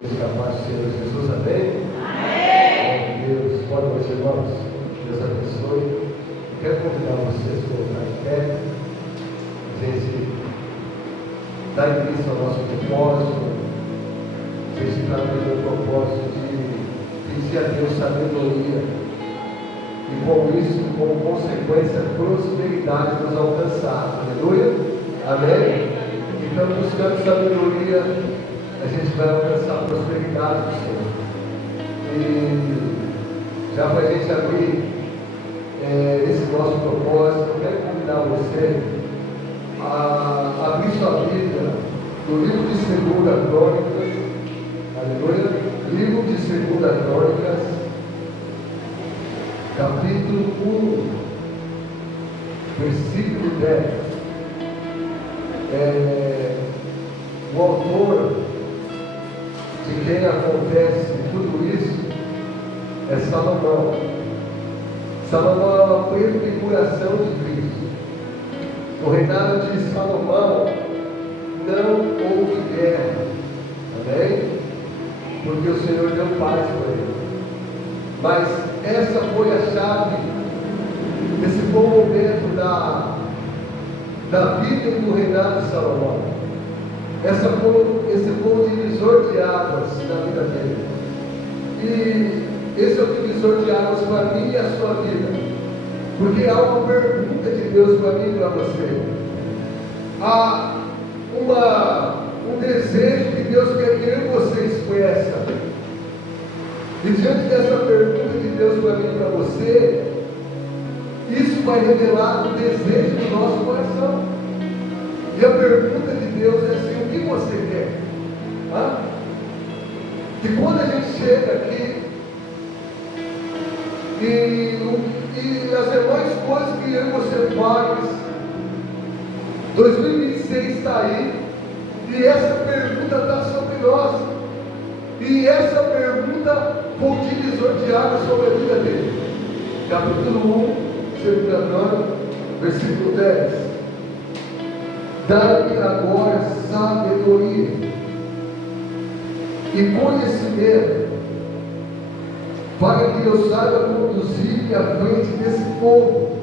Capaz do Senhor Jesus, amém? Amém. Deus, boa noite, irmãos. Deus abençoe. Quero convidar vocês a colocar de pé, a gente dar início ao nosso propósito. A gente está no propósito de pedir a Deus sabedoria e, com isso, como consequência, prosperidade nos alcançar. Aleluia? Amém? Então, buscando sabedoria, a gente vai alcançar a prosperidade do Senhor. E já para a gente abrir esse nosso propósito, eu quero convidar você a abrir sua Bíblia no livro de 2 Crônicas, aleluia, livro de 2 Crônicas, capítulo 1, versículo 10. O autor de quem acontece tudo isso é Salomão. Salomão é uma prefiguração de Cristo. No reinado de Salomão não houve guerra, amém? Porque o Senhor deu paz para ele. Mas essa foi a chave, esse foi o momento da vida e do reinado de Salomão. Esse foi o divisor de águas na vida dele. E esse é o divisor de águas para mim e a sua vida. Porque há uma pergunta de Deus para mim e para você. Há um desejo que Deus quer que eu e você expressa. E diante dessa pergunta de Deus para mim e para você, isso vai revelar o desejo do nosso coração. E a pergunta de Deus é assim: o que você quer? E quando a gente chega aqui e as demais coisas que eu e você faz, 2026 está aí, e essa pergunta está sobre nós, e essa pergunta foi o divisor de águas sobre a vida dele. Capítulo 1, 2 Crônicas, versículo 10. Dá-me agora sabedoria e conhecimento, para que eu saiba conduzir-me à frente desse povo,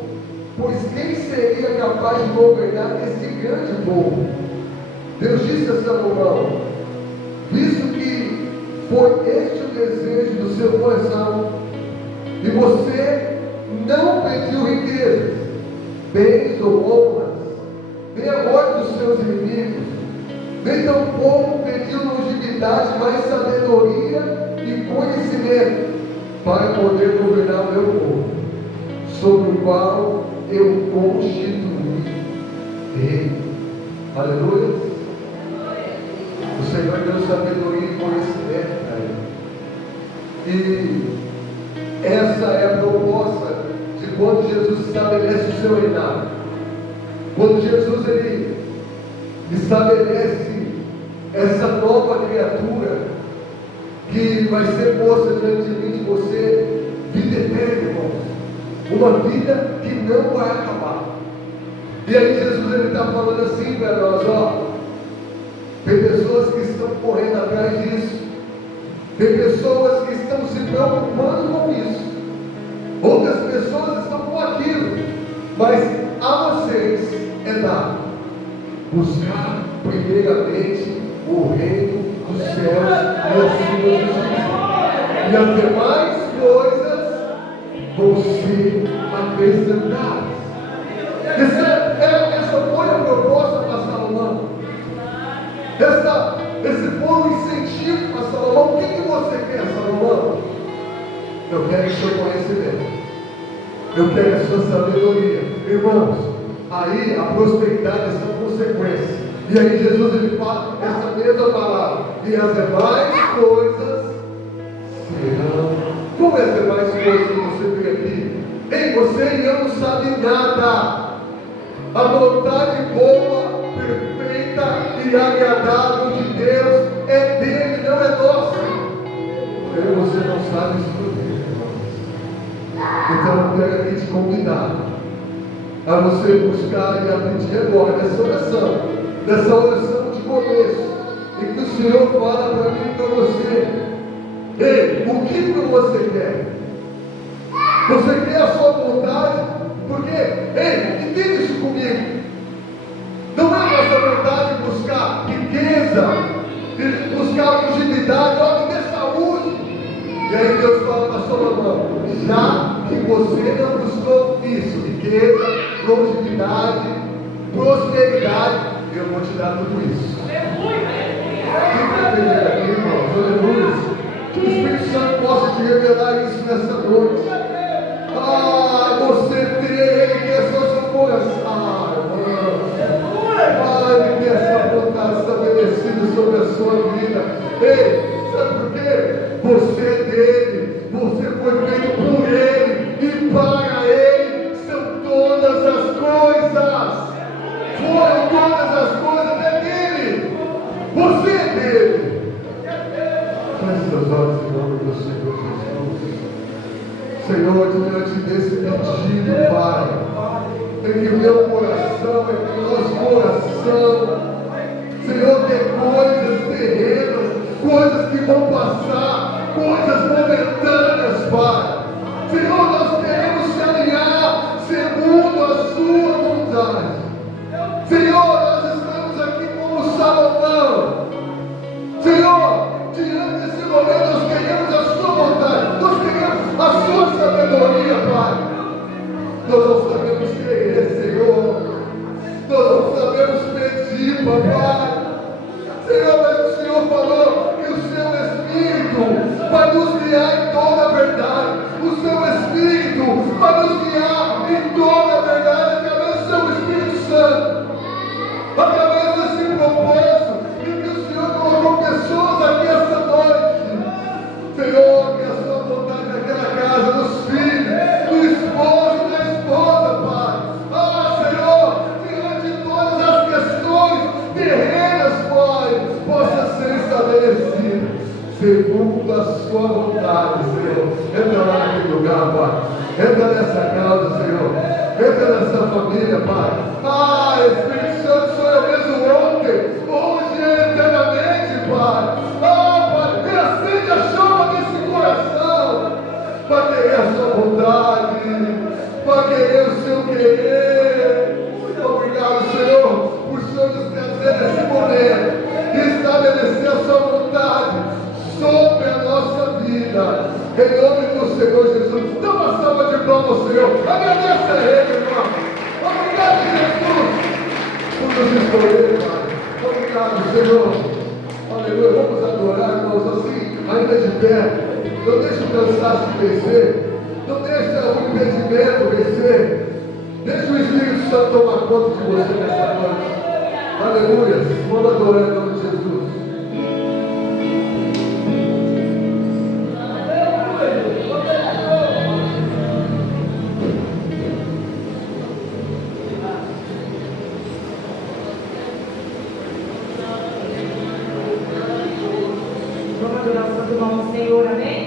pois quem seria capaz de governar esse grande povo? Deus disse a Salomão: visto que foi este o desejo do seu coração, e você não pediu riquezas, bens ou honras, nem a morte dos seus inimigos, nem tampouco pediu longevidade, mas sabedoria e conhecimento, para poder governar o meu povo, sobre o qual eu constituí rei. Aleluia. O Senhor deu sabedoria e conhecimento para ele. E essa é a proposta de quando Jesus estabelece o seu reinado. Quando Jesus ele estabelece essa nova criatura que vai ser posta diante de mim e de você, vida eterna, irmãos, uma vida que não vai acabar. E aí Jesus ele está falando assim para nós: tem pessoas que estão correndo atrás disso, tem pessoas que estão se preocupando com isso, outras pessoas estão com aquilo, mas a vocês é dado buscar primeiramente o reino dos céus e a sua justiça, e as demais coisas vão ser acrescentadas. Essa foi a proposta para Salomão. Esse foi o incentivo para Salomão. O que você quer, Salomão? Eu quero o seu conhecimento, eu quero a sua sabedoria. Irmãos, aí a prosperidade é sua consequência. E aí Jesus ele fala essa mesma palavra: e as demais coisas serão. Como é as demais coisas que você vê aqui? Ei, você e eu não sabe nada. A vontade boa, perfeita e agradável de Deus é dele, não é nossa. E você não sabe isso tudo, irmãos. Então eu quero aqui te convidar a você buscar e a pedir agora dessa oração de começo, e que o Senhor fala para mim e para você: que você quer? Você quer a sua vontade? Porque, ei, entende isso comigo. Não é nossa vontade buscar riqueza, buscar longevidade, ó, me dê saúde. E aí Deus fala para Salomão: já que você não buscou isso, riqueza, longevidade, prosperidade, eu vou te dar tudo isso. Quem está entendendo aqui, irmãos? Aleluia. Que o Espírito Santo possa te revelar isso nessa noite. Você tem, Ele quer só seu coração. Ele quer essa vontade estabelecida sobre a sua vida. Ei, sabe por quê? Você é dele, você foi feito por Ele, e para Ele são todas as coisas. Foram todas as coisas, é dele. Você é dele. Feche seus olhos em nome do Senhor Jesus. Senhor, diante desse pedido, Pai, é que o meu coração, é que o nosso coração, Senhor, tem coisas terrenas, coisas que vão passar, coisas momentâneas, Pai. Senhor, nós queremos se alinhar segundo a sua vontade. Senhor, nós estamos aqui como Salomão. Senhor, diante desse momento nós queremos a sua vontade, nós queremos a sua sabedoria, Pai. Nós não sabemos querer, Senhor, nós não sabemos pedir, Papai. Senhor, mas o Senhor falou que o seu Espírito vai nos guiar em toda a verdade. O seu Espírito vai nos guiar em toda a verdade através do seu Espírito Santo, através desse propósito em que o Senhor colocou pessoas aqui esta noite. Senhor, que a sua vontade naquela casa, dos filhos, do esposo e da esposa, Pai. Senhor, diante de todas as questões terrenas, Pai, possa ser estabelecido segundo a sua vontade, Senhor. Entra lá naquele lugar, Pai. Entra nessa casa, Senhor. Entra nessa família, Pai. Espírito Santo, sou eu mesmo ontem, hoje e eternamente, Pai. Pai, me acende a chama desse coração, para querer a sua vontade, para querer o seu querer. Obrigado, Senhor, por o Senhor nos trazer nesse momento e estabelecer a sua vontade sobre a nossa vida. Em nome do Senhor Jesus. Dá uma salva de palmas ao Senhor. Agradeça a Ele, irmão. Obrigado, Jesus, por nos escolher, Pai. Obrigado, Senhor. Aleluia. Vamos adorar, irmãos, assim, ainda de pé. Não deixe o cansaço vencer. Não deixe o impedimento vencer. Deixe o Espírito Santo tomar conta de você nessa noite. Aleluia. Vamos adorar em nome de Jesus. Vamos adorar o Santo Nome do Senhor, amém?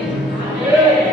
Amém.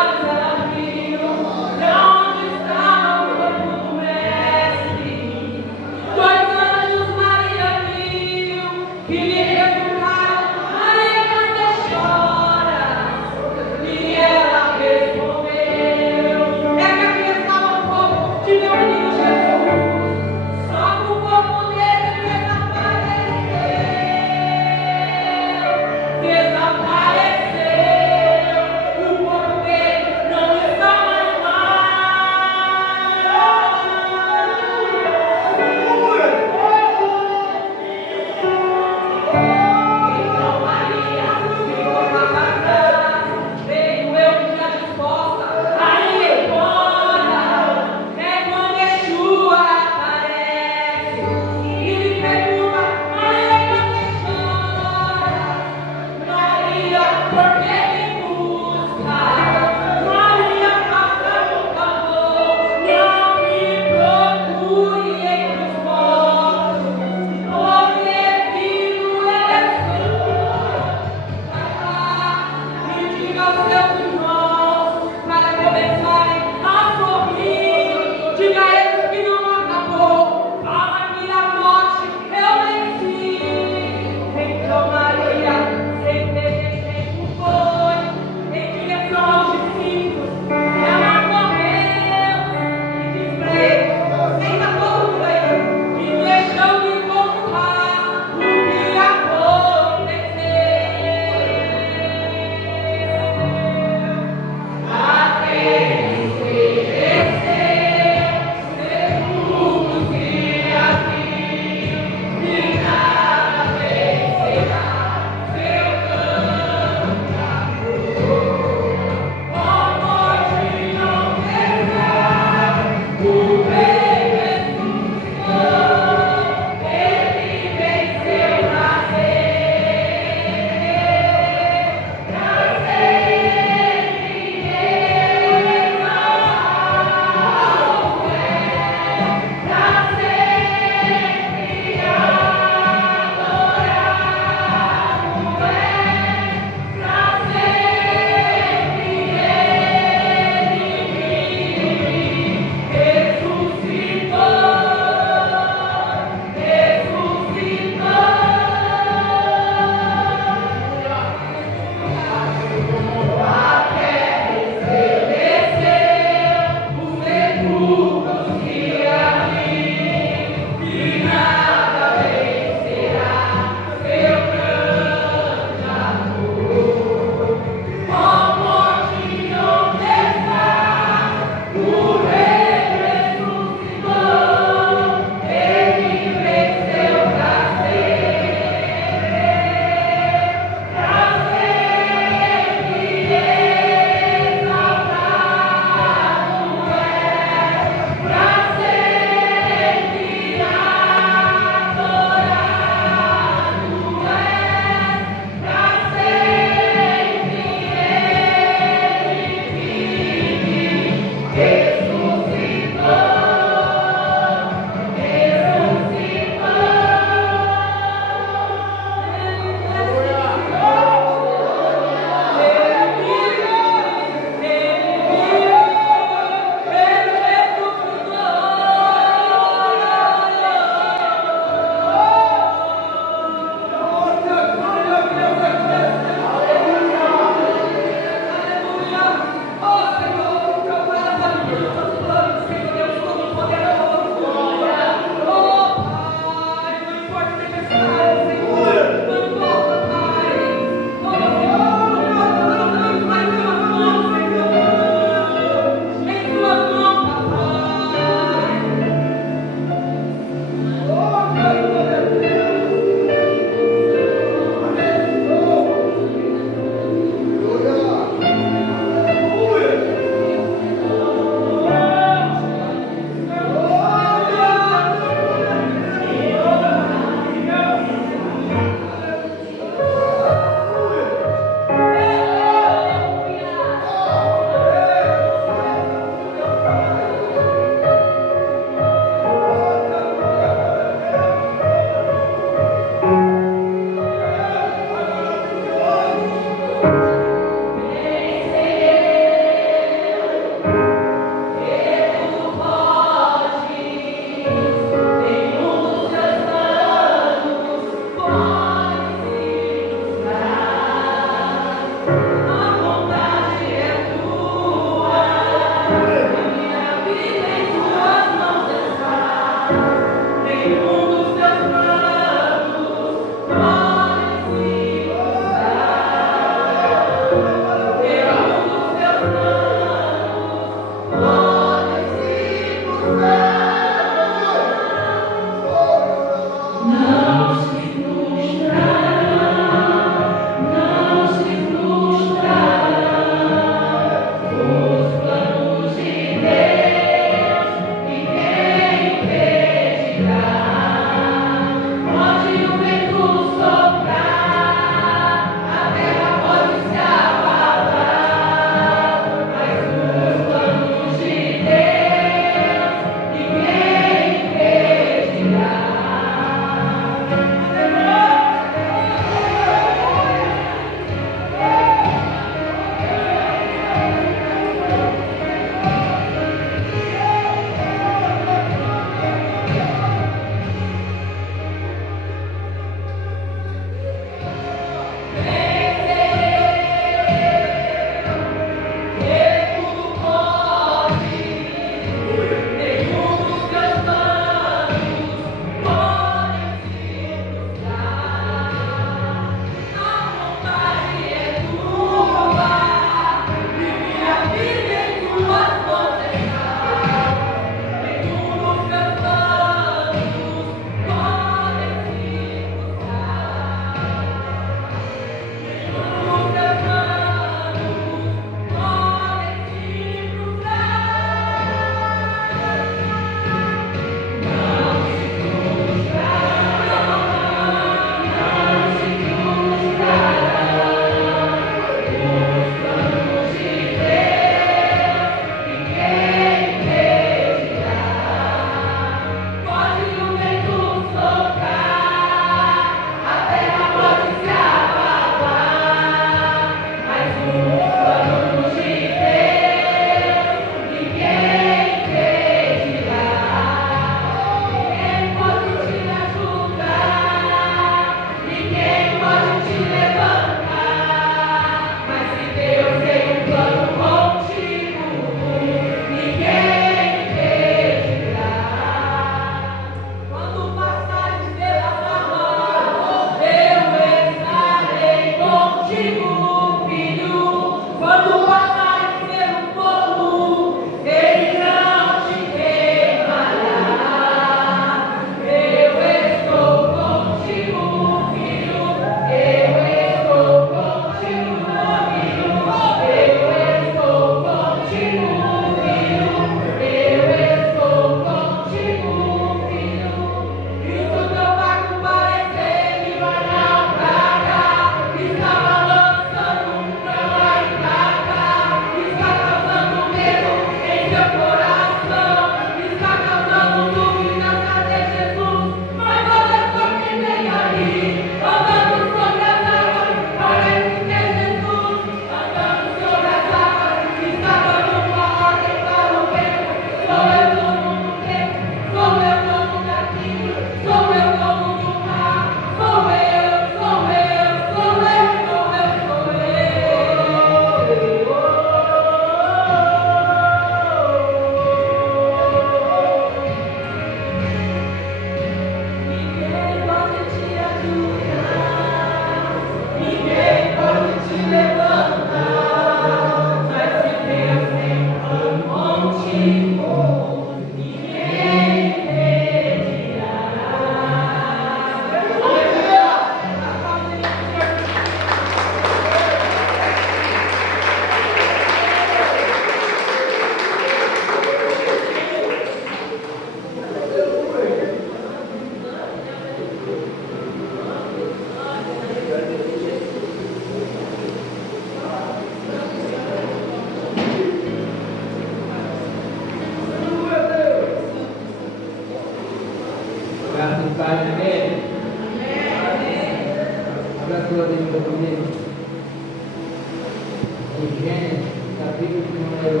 Gênesis, capítulo número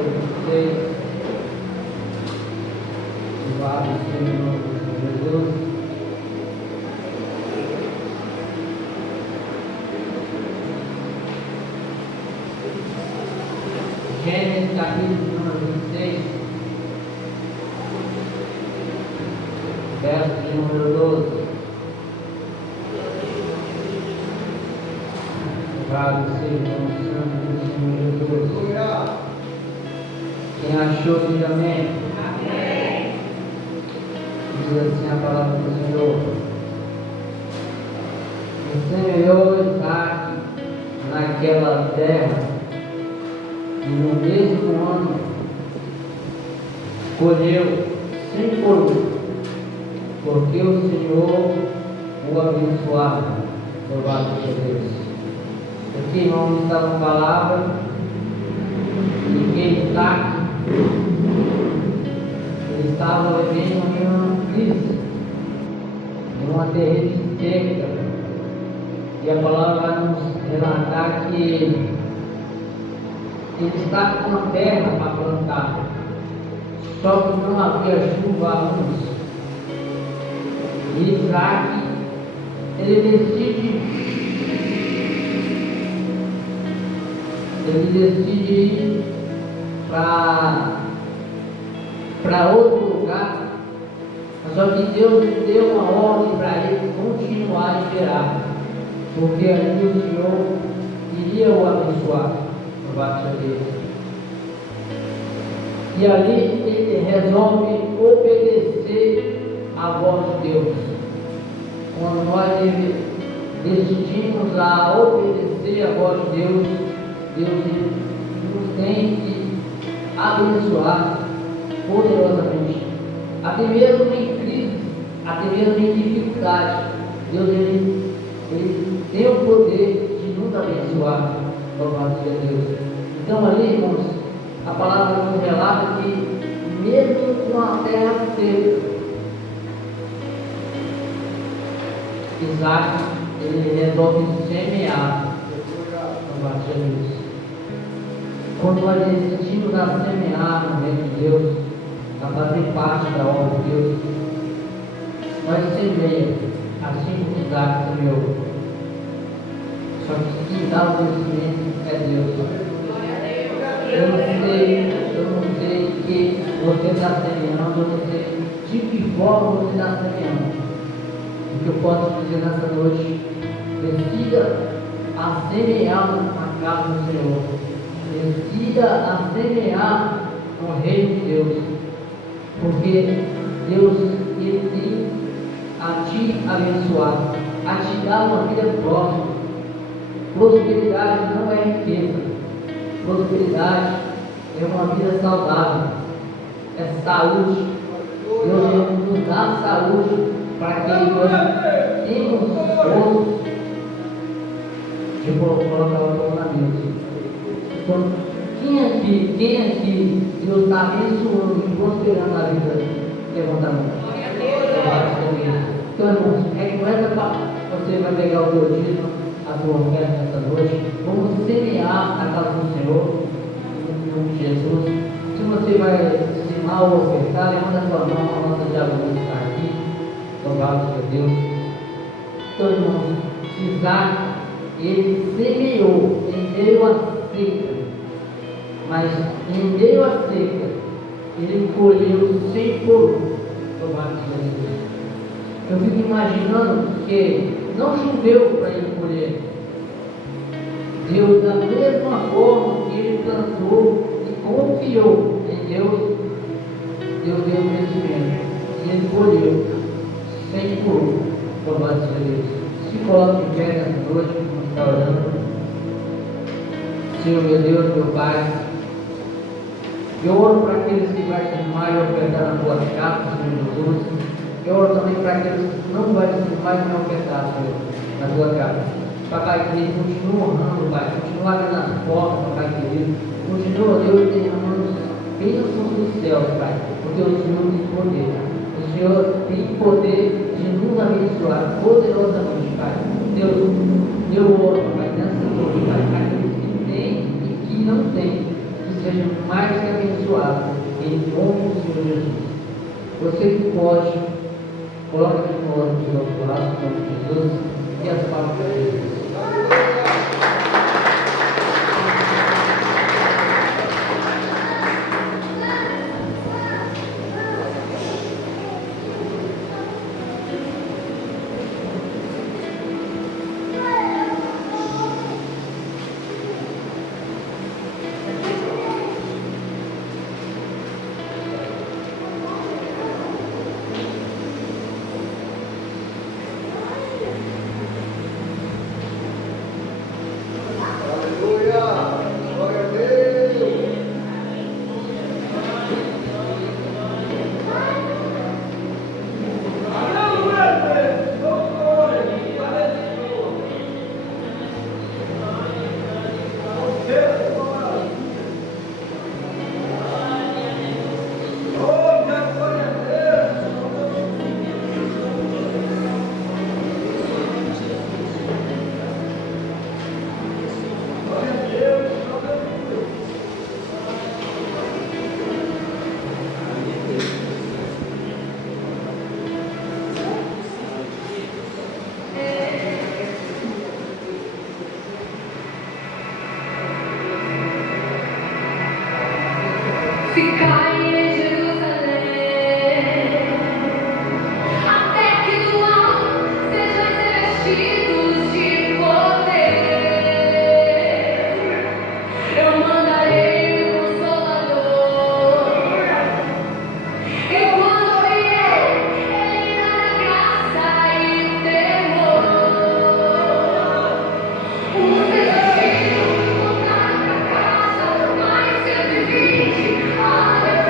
6. Louvado seja o nome de Jesus. Gênesis, capítulo número 26, verso de número 12. Louvado seja o nome santo do Senhor Jesus. Quem achou, diga amém. Amém. Diz assim a palavra do Senhor. E semeou Isaac naquela terra, e no mesmo ano colheu 100 por 1, porque o Senhor o abençoava. Louvado seja Deus. Aqui, irmãos, está uma palavra de que Isaac ele estava vivendo em uma crise, em uma terrível seca, e a palavra vai nos relatar que ele está com a terra para plantar, só que não havia chuva há anos. E Isaac, ele decide ir para outro lugar, só que Deus deu uma ordem para ele continuar a esperar, porque ali o Senhor iria o abençoar. E ali ele resolve obedecer à voz de Deus. Quando nós decidimos a obedecer à voz de Deus, Deus nos tem que abençoar poderosamente, até mesmo em crise, até mesmo em dificuldade. Deus ele tem o poder de nos abençoar. Louvado seja Deus. Então ali, irmãos, a palavra nos relata que mesmo com a terra seca, Isaac ele resolve semear. Louvado seja Deus. Quando nós decidimos a semear no reino de Deus, a fazer parte da obra de Deus, nós semeamos, assim como Isaac semeou. Só que quem dá o crescimento é Deus. Eu não sei que você está semeando, eu não sei de que forma você está semeando. O que eu posso dizer nessa noite, decida a semear na casa do Senhor. Decida a semear no reino de Deus. Porque Deus ele tem a te abençoar, a te dar uma vida próspera. Prosperidade não é riqueza. Prosperidade é uma vida saudável, é saúde. Deus nos dá saúde para que nós tenhamos força de colocar o tornamento. Então, quem aqui Deus está abençoando e prosperando a vida? Levanta a mão. Então, irmãos, é com essa palavra você vai pegar o teu dízimo, a tua oferta nessa noite. Vamos semear na casa do Senhor, em nome de Jesus. Se você vai dizimar ou ofertar, levanta a tua mão, a nossa diagonal está aqui. Louvado seja Deus. Então, irmãos, Isaac, ele semeou em meio à seca, mas em meio à seca, ele colheu 100 por 1. Louvado seja Deus. Eu fico imaginando que não choveu para ele colher. Deus, da mesma forma que ele plantou e confiou em Deus, Deus deu o crescimento e ele colheu 100 por 1. Louvado seja Deus. Se coloque em pé nessa noite, como está orando. Senhor, meu Deus, meu Pai, eu oro para aqueles que vão dizimar e ofertar na tua casa, Senhor Jesus. Eu oro também para aqueles que não vão dizimar e não ofertar, Senhor, na tua casa. Papai querido, continua honrando, Pai, continua abrindo as portas, Papai querido. Continua, Deus, derramando bênçãos dos céus, Pai, porque o Senhor tem poder. O Senhor tem poder de nos abençoar poderosamente, Pai. Deus, eu oro, Pai, nessa noite, Pai, para aqueles que têm e que que não têm, que sejam mais que abençoados, em nome do Senhor Jesus. Você que pode, coloque aqui no outro do seu lado, em nome de Jesus, e as palmas de Jesus. Ficai em Jerusalém, até que do alto sejais revestidos de poder. Eu mandarei o Consolador, e quando vier, Ele dará graça e temor. Os destinos voltaram pra casa, mais 120. Aleluia.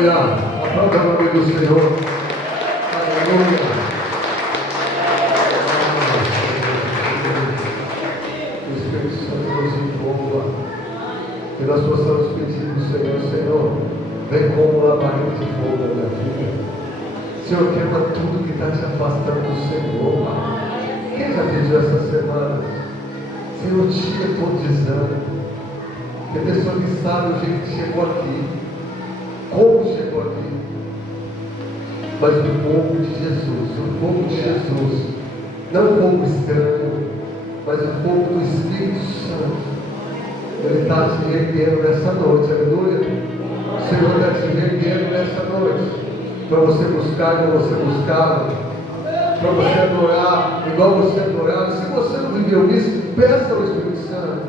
Aleluia. Aplauda o nome do Senhor. Aleluia. O Espírito Santo nos envolva. Que nós possamos pedir do Senhor, Senhor, vem como lamparina de fogo na minha vida. Senhor, queima tudo que está te afastando do Senhor, Pai. Quem já pediu essa semana? Senhor, tira todo desânimo. Que a pessoa que sabe o jeito que chegou aqui, como chegou aqui, mas o fogo de Jesus, não o fogo estranho, mas o fogo do Espírito Santo, Ele está te erguendo nessa noite, aleluia. O Senhor está te erguendo nessa noite, para você buscar como você buscava, para você adorar igual você adorava. Se você não viveu isso, peça ao Espírito Santo.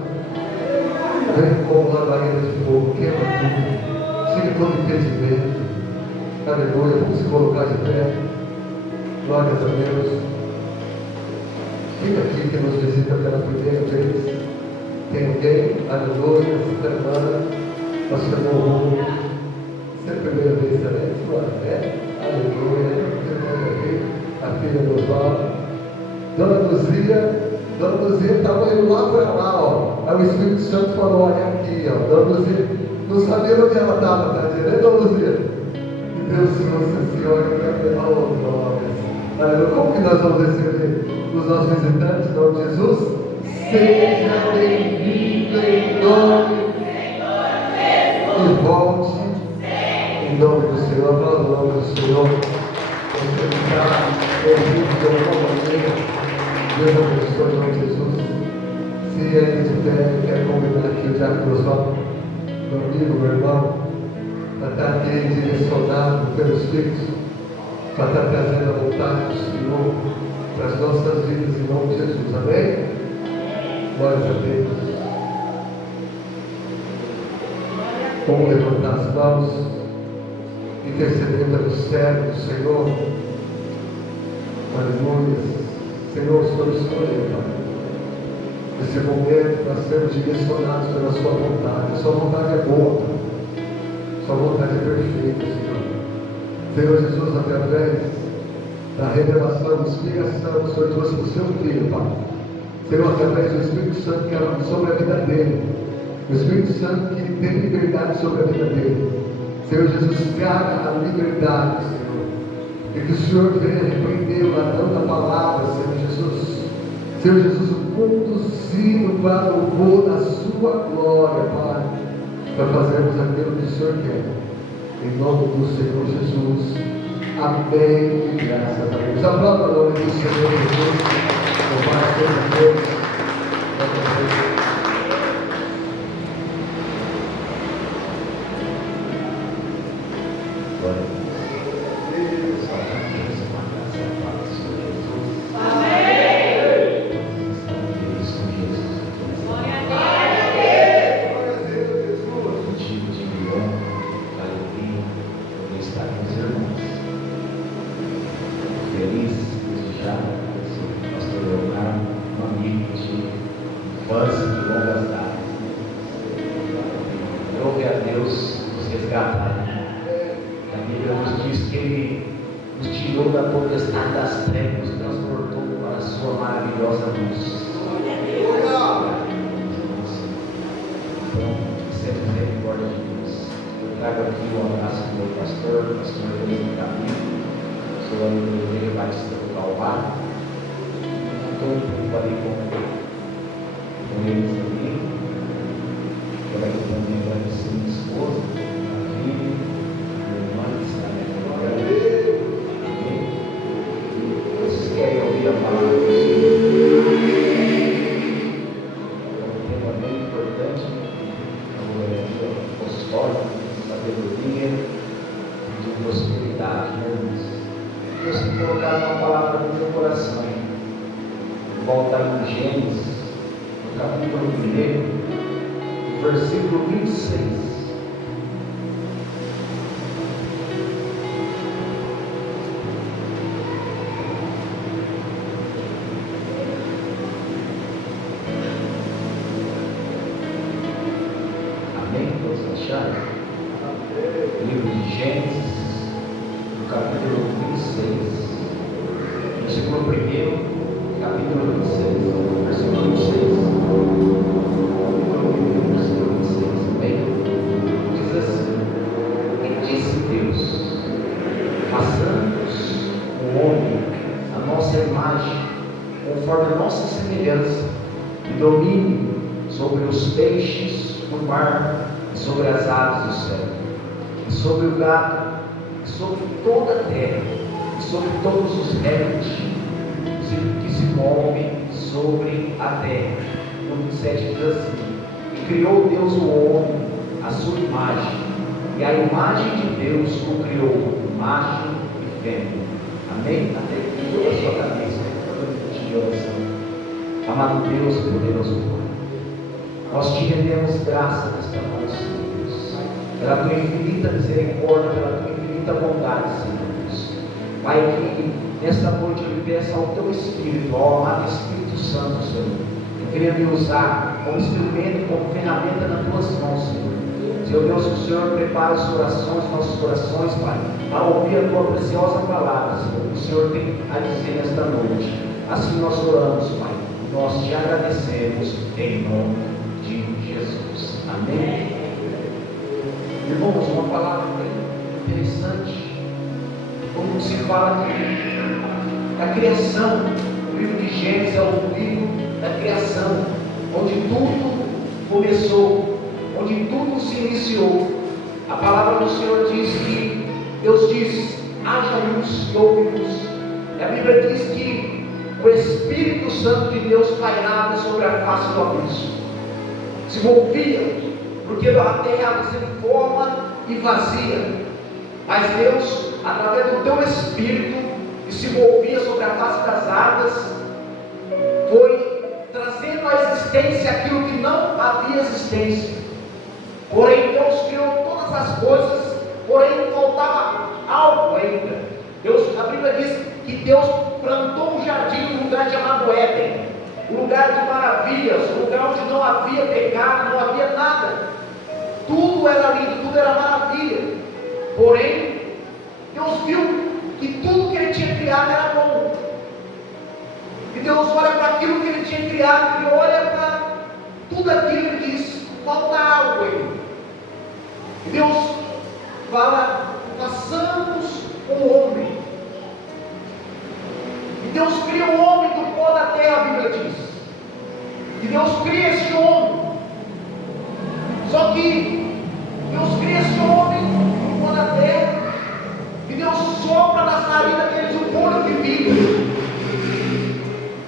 Vem com labareda de fogo, queima tudo, tira todo impedimento. Aleluia, vamos se colocar de pé. Glórias a Deus. Quem aqui que nos visita pela primeira vez? Tem alguém? Aleluia, essa semana nós chamamos essa é a primeira vez também, é? Aleluia, primeira vez, a filha do Osvaldo. Dona Luzia estava indo lá para lá, ó. Aí o Espírito Santo falou, olha aqui, ó. Dona Luzia não sabia onde ela estava, tá dizendo, né, Dona Luzia? E Deus, Senhora, que vai oh, glórias. Como que nós vamos receber os nossos visitantes, em nome de Jesus? Seja bem-vindo em nome e volte em nome do Senhor. Aplauda o nome do Senhor. Você está ouvindo de alguma maneira. Deus abençoe em nome de Jesus. Se ele tiver, eu quero convidar aqui o Diácono Osvaldo, meu amigo, meu irmão, para estar aqui direcionado pelo Espírito, para estar trazendo a vontade do Senhor para as nossas vidas em nome de Jesus. Amém? Glórias a Deus. Vamos levantar as mãos, intercedendo pelo céu do Senhor. Aleluia. Senhor, Senhor, Pai. Nesse momento nós sermos direcionados pela Sua vontade. A Sua vontade é boa, Pai. Sua vontade é perfeita, Senhor. Senhor Jesus, através da revelação, inspiração, o Senhor trouxe para o seu filho, Pai. Senhor, através do Espírito Santo que é sobre a vida dele. O Espírito Santo que tem liberdade sobre a vida dele. Senhor Jesus, traga a liberdade, Senhor. E que o Senhor venha repreender o ladrão da palavra, Senhor Jesus. Senhor Jesus, o conduzido para o louvor da sua glória, Pai, para fazermos aquilo que o Senhor quer. Em nome do Senhor Jesus. Amém. E graças a Deus. Aplauda o nome do Senhor Jesus. Louvado seja Deus. Livro de Gênesis, capítulo 26, versículo 26. Versículo 26, bem? Diz assim: e disse Deus, façamos o homem a nossa imagem, conforme a nossa semelhança, e domine sobre os peixes do mar, e sobre as aves do céu, e sobre o gado, e sobre toda a terra, e sobre todos os répteis que se movem sobre a terra. No 27 diz assim: e criou Deus o homem à sua imagem, e a imagem de Deus o criou, macho e fêmea. Amém? Até aqui toda a sua cabeça, toda de oração. Amado Deus, poderoso Pai, nós te rendemos graça nesta noite, Deus, pela tua infinita misericórdia, pela tua infinita bondade, Senhor Deus. Pai, que nesta noite eu lhe peço ao teu Espírito, ao amado Espírito Santo, Senhor, que venha me usar como instrumento, como ferramenta nas tuas mãos, Senhor. Senhor Deus, que o Senhor prepare os corações, nossos corações, Pai, para ouvir a tua preciosa palavra, Senhor, que o Senhor tem a dizer nesta noite. Assim nós oramos, Pai, nós te agradecemos em nome de Jesus. Amém? Irmãos, uma palavra bem interessante, como se fala aqui da criação. O livro de Gênesis é o livro da criação, onde tudo começou, onde tudo se iniciou. A palavra do Senhor diz que Deus diz: haja luz e houve luz. E a Bíblia diz que o Espírito Santo de Deus pairava sobre a face do abismo, se movia, porque a terra estava sem forma e vazia, mas Deus, através do teu Espírito, que se movia sobre a face das águas, foi trazendo à existência aquilo que não havia existência. Porém, Deus criou todas as coisas, porém faltava algo ainda. A Bíblia diz que Deus plantou um jardim num lugar chamado Éden, um lugar de maravilhas, um lugar onde não havia pecado, não havia nada, tudo era lindo, tudo era maravilha. Porém, Deus viu que tudo que Ele tinha criado era bom, e Deus olha para aquilo que Ele tinha criado, Ele olha para tudo aquilo e diz: falta algo aí. E Deus fala: façamos o homem. E Deus cria o homem do pó da terra, a Bíblia diz. E Deus cria esse homem. Só que Deus cria esse homem do pó da terra, e Deus sopra nas narinas deles o fôlego de vida.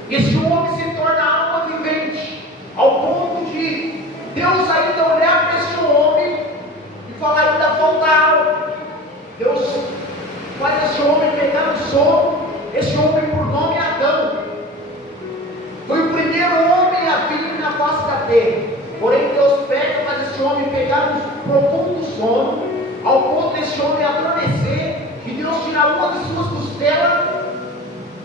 Esse homem se torna alma vivente, ao ponto de Deus ainda olhar para esse homem e falar: ainda falta algo. Deus faz esse homem pegar no sono, esse homem por nome Adão. Foi o primeiro homem a vir na face da terra. Porém, Deus pega, faz esse homem pegar um profundo sono, ao ponto desse homem adormecer, e Deus tirar uma de suas costelas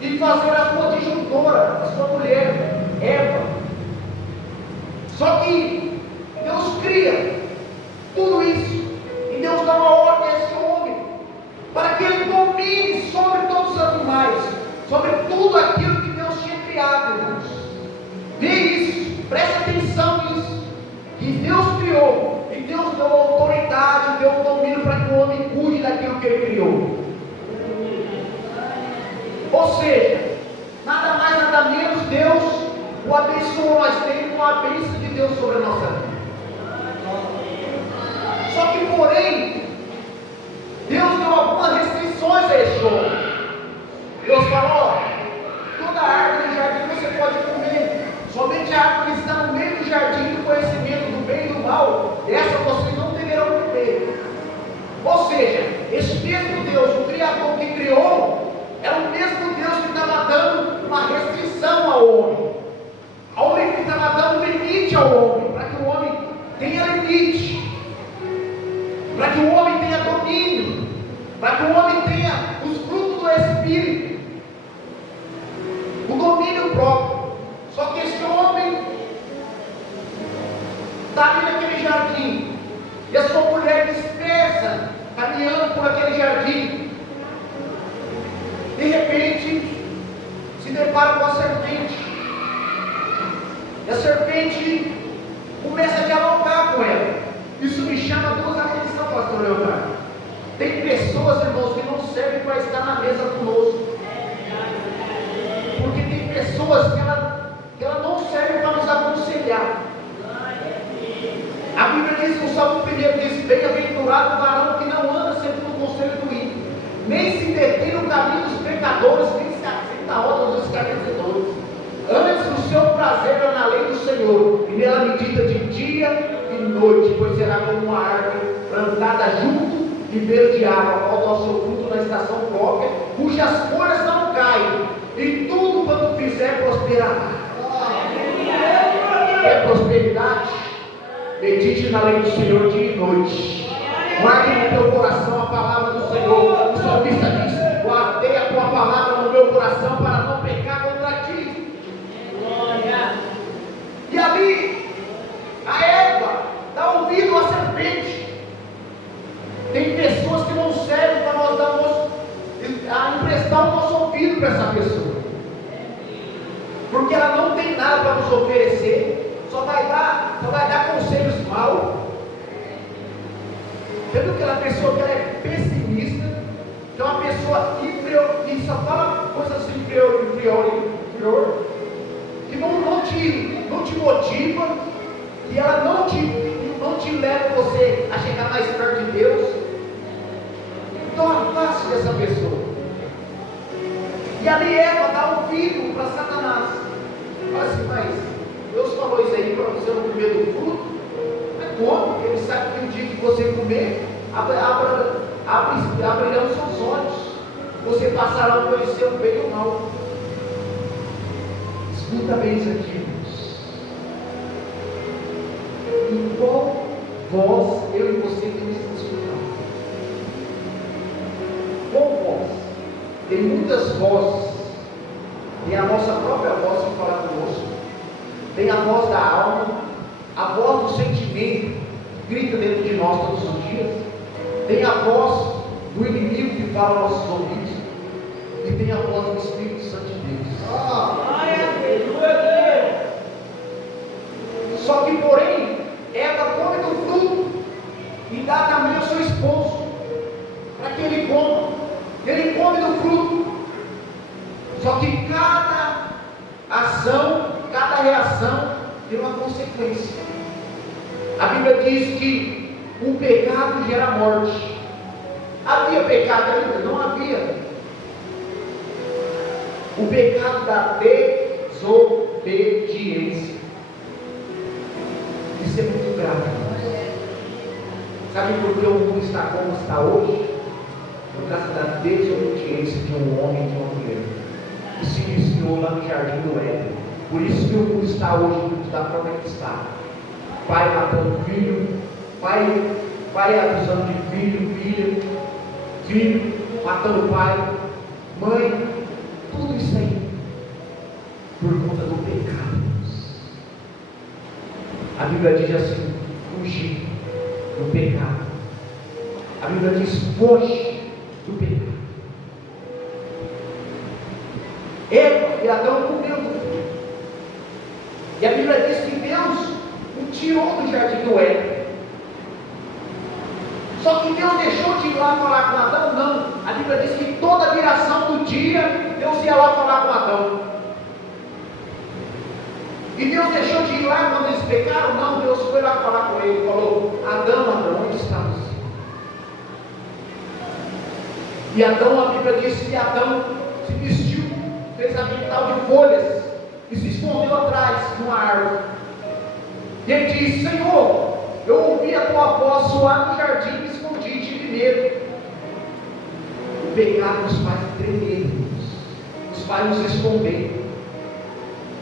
e fazer a sua disjuntora, a sua mulher, Eva. Só que Deus cria tudo isso, e Deus dá uma ordem a esse homem, para que ele domine sobre todos os animais, sobre tudo aquilo que Deus tinha criado, irmãos. Vê isso, presta atenção nisso, que Deus criou, e Deus deu autoridade, deu domínio para que o homem cuide daquilo que Ele criou. Ou seja, nada mais, nada menos, Deus o abençoou, nós temos a bênção de Deus sobre a nossa vida. Só que, porém, Deus deu algumas restrições a esse homem. Deus falou: toda árvore do jardim você pode comer, somente a árvore que está no meio do jardim do conhecimento do bem e do mal, essa vocês não deverão comer. Ou seja, esse mesmo Deus, o Criador que criou, é o mesmo Deus que estava dando uma restrição ao homem. Ao homem que estava dando limite ao homem, para que o homem tenha limite, para que o homem tenha domínio, para que o homem tenha os frutos do Espírito, o domínio próprio. Só que esse homem está ali naquele jardim, e a sua mulher dispersa, caminhando por aquele jardim. De repente, se depara com a serpente. E a serpente começa a dialogar com ela. Isso me chama a duas atenção, pastor Leonardo. Tem pessoas, irmãos, que não servem para estar na mesa conosco. Porque tem pessoas que ela não servem para nos aconselhar. A Bíblia diz no Salmo 1, diz: bem-aventurado o varão que não anda sempre no conselho do ímpio, nem se detém no caminho dos pecadores, nem se assenta a roda dos escarnecedores. Antes o seu prazer é na lei do Senhor, e nela medita de dia e noite, pois será como uma árvore plantada junto de beira de água, qual dá o seu fruto na estação própria, cujas folhas não caem, e tudo quanto fizer prosperará. Quer prosperidade? Medite na lei do Senhor dia e noite. Guarde no teu coração a palavra do Senhor. O salmista diz: guardei a tua palavra no meu coração para não pecar contra ti. E ali, a Eva dá ouvido à serpente. Tem pessoas que não servem para nós emprestar o nosso ouvido para essa pessoa, porque ela não tem nada para nos oferecer, só vai dar conselhos maus. Vendo aquela pessoa que ela é pessimista, que é uma pessoa inferior, que só fala coisas inferior, que não te motiva, e ela não te leva você a chegar mais perto de Deus. Então afaste dessa pessoa. E ali Eva dá ouvido para Satanás. Fala assim: mas Deus falou isso aí para você não comer do fruto? Mas como? Ele sabe que o dia que você comer, abrirão os seus olhos. Você passará a conhecer o bem e o mal. Escuta bem isso aqui, irmãos. Em qual voz eu e você temos que escutar? Qual voz? Tem muitas vozes. Tem a nossa própria voz que fala conosco. Tem a voz da alma, a voz do sentimento que grita dentro de nós todos os dias. Tem a voz do inimigo que fala aos nossos ouvidos. E tem a voz do Espírito Santo de Deus. Só que, porém, Eva come do fruto e dá também ao seu esposo, para que ele coma. Ele come do fruto. Só que cada ação, cada reação tem uma consequência. A Bíblia diz que o pecado gera morte. Havia pecado ainda? Não havia. O pecado da desobediência. Isso é muito grave. Sabe por que o mundo está como está hoje? Por causa da desobediência de um homem e de uma mulher, que se iniciou lá no jardim do Éden. Por isso que o mundo está hoje da forma que está. Pai matando filho, pai abusando de filho matando pai, mãe, tudo isso aí por conta do pecado. A Bíblia diz assim: fugir do pecado. A Bíblia diz: foge do pecado. Eva e Adão comeu do fruto. E a Bíblia diz que Deus o tirou do jardim do Éden. Só que Deus deixou de ir lá falar com Adão? Não. A Bíblia diz que toda viração do dia, Deus ia lá falar com Adão. E Deus deixou de ir lá quando eles pecaram? Não. Deus foi lá falar com ele e falou: Adão, onde está você? E Adão, a Bíblia diz que Adão se vestiu, fez avental de folhas e se escondeu atrás de uma árvore. E ele disse: Senhor, eu ouvi a tua voz soar no jardim, me escondi e tive medo. O pecado nos faz tremer, nos faz nos esconder.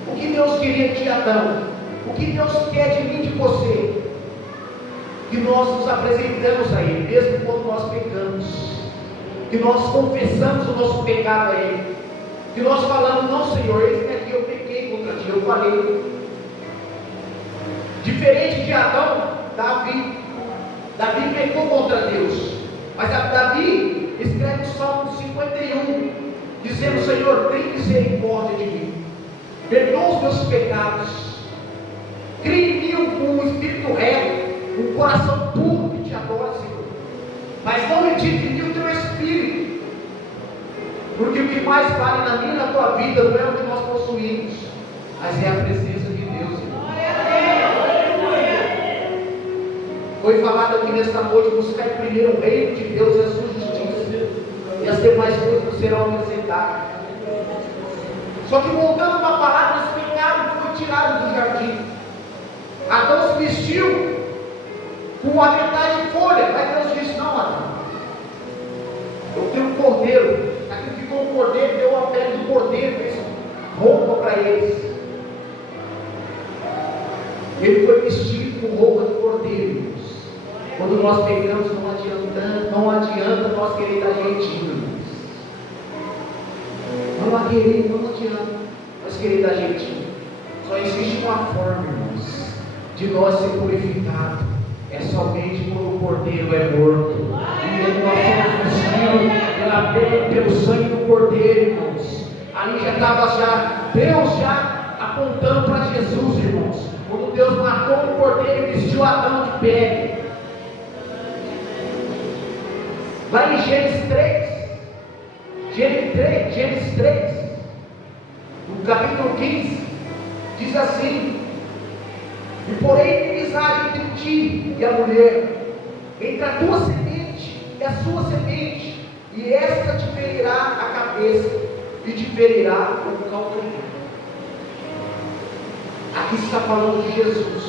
O que Deus queria de Adão? O que Deus quer de mim e de você? Que nós nos apresentamos a Ele, mesmo quando nós pecamos. Que nós confessamos o nosso pecado a Ele. Que nós falamos: não, Senhor, esse aqui eu pequei contra Ti, eu falei. Diferente de Adão, Davi pecou contra Deus. Mas Davi escreve o Salmo 51, dizendo: Senhor, tem misericórdia de mim, perdoa os meus pecados, Cria em mim um espírito reto, um coração puro que te adora, Senhor. Mas não edite em mim o teu espírito, porque o que mais vale na minha e na tua vida não é o que nós possuímos, mas é a presença de Deus, Senhor. Foi falado aqui nesta noite: buscar primeiro o reino de Deus e a sua justiça, e as demais coisas serão acrescentadas. Só que voltando para a palavra, esse pecado foi tirado do jardim. Adão se vestiu com a metade de folha, mas Deus disse: não, Adão, eu tenho um cordeiro, sacrificou um cordeiro, deu a pele do cordeiro, fez roupa para eles. Ele foi vestido com roupa de cordeiro. Quando nós pegamos, não adianta nós querer dar jeitinho. Não adianta nós querer dar jeitinho. Só existe uma forma, irmãos, de nós ser purificado. É somente quando o cordeiro é morto. E quando nós somos vestidos pela pele, pelo sangue do cordeiro, irmãos. Ali já estava Deus já apontando para Jesus, irmãos. Quando Deus matou o cordeiro e vestiu Adão de pele. Lá em Gênesis 3, no capítulo 15, diz assim: e porém inimizade entre ti e a mulher, entre a tua semente e a sua semente, e esta te ferirá a cabeça e te ferirá o calcanhar. Aqui está falando de Jesus.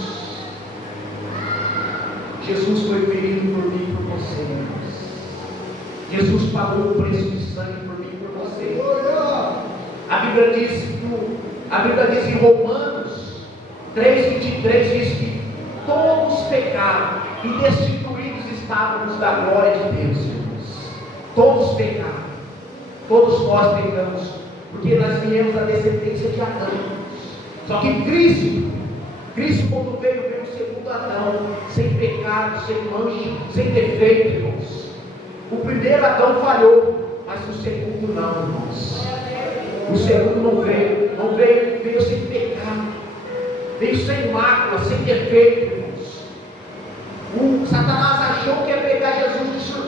Jesus foi ferido por mim e por você, irmãos. Jesus pagou o preço de sangue por mim e por você. A Bíblia diz em Romanos 3:23, diz que todos pecaram e destituídos estávamos da glória de Deus, irmãos. Todos pecaram, todos nós pecamos, porque nós viemos da descendência de Adão. Só que Cristo quando veio o segundo Adão, sem pecado, sem mancha, sem defeito, irmãos. O primeiro Adão falhou, mas o segundo não, irmãos. O segundo não veio sem pecado, veio sem mácula, sem defeito, irmãos. O Satanás achou que ia pegar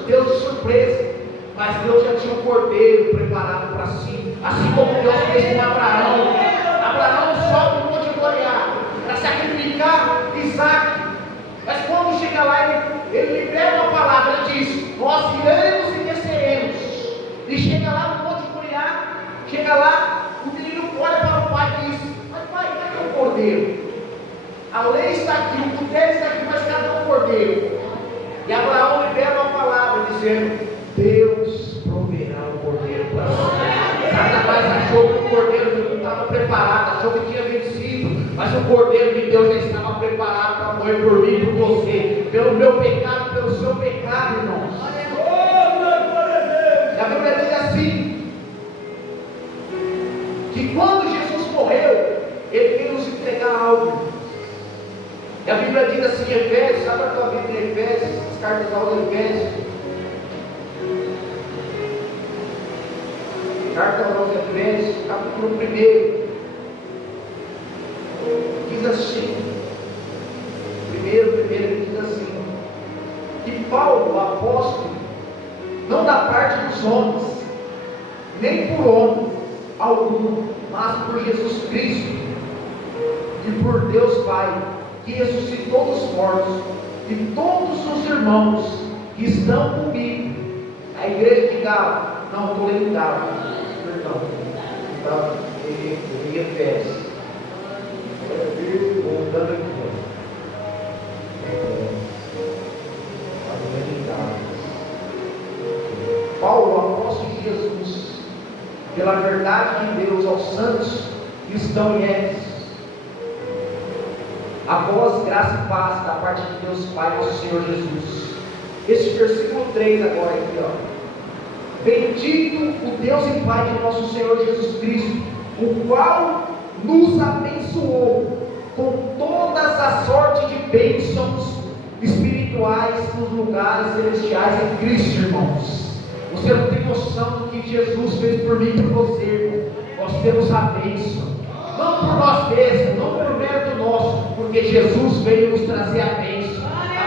Deus de surpresa, mas Deus já tinha um cordeiro preparado para si, assim como Deus fez com Abraão. Abraão sobe no Monte Moriá para sacrificar Isaac, mas quando chega lá, ele libera uma palavra, ele diz: nós iremos e desceremos. E chega lá no Monte Moriá, chega lá, o menino olha para o pai e diz: mas pai, cadê o cordeiro? A lei está aqui, o cutelo está aqui, mas cadê o cordeiro? E Abraão libera uma palavra dizendo: Deus proverá o cordeiro para nós. Satanás achou que o cordeiro não estava preparado, achou que tinha vencido, mas o cordeiro de Deus já estava preparado para morrer por mim e por você, pelo meu pecado, pelo seu pecado, irmãos. E a Bíblia diz assim: que quando Jesus morreu, ele veio nos entregar algo. E a Bíblia diz assim em Efésios, abre a tua Bíblia em Efésios, as cartas aos Efésios. Carta aos Efésios, capítulo 1. Diz assim, primeiro ele diz assim: que Paulo, o apóstolo, não da parte dos homens, nem por homem algum, mas por Jesus Cristo e por Deus Pai, que ressuscitou dos mortos, e todos os irmãos que estão comigo. A igreja de Gálatas, não, estou lendo Gálatas, perdão, estava em Efésios, voltando aqui, Paulo, apóstolo de Jesus, pela verdade de Deus aos santos que estão em Éfeso, a vós graça e paz da parte de Deus Pai, nosso Senhor Jesus. Este versículo 3 agora aqui, ó. Bendito o Deus e Pai de nosso Senhor Jesus Cristo, o qual nos abençoou com todas as sortes de bênçãos espirituais nos lugares celestiais em Cristo, irmãos. Você não tem noção do que Jesus fez por mim e por você, irmão. Nós temos a bênção. não por nós mesmos, não por mérito nosso, porque Jesus veio nos trazer a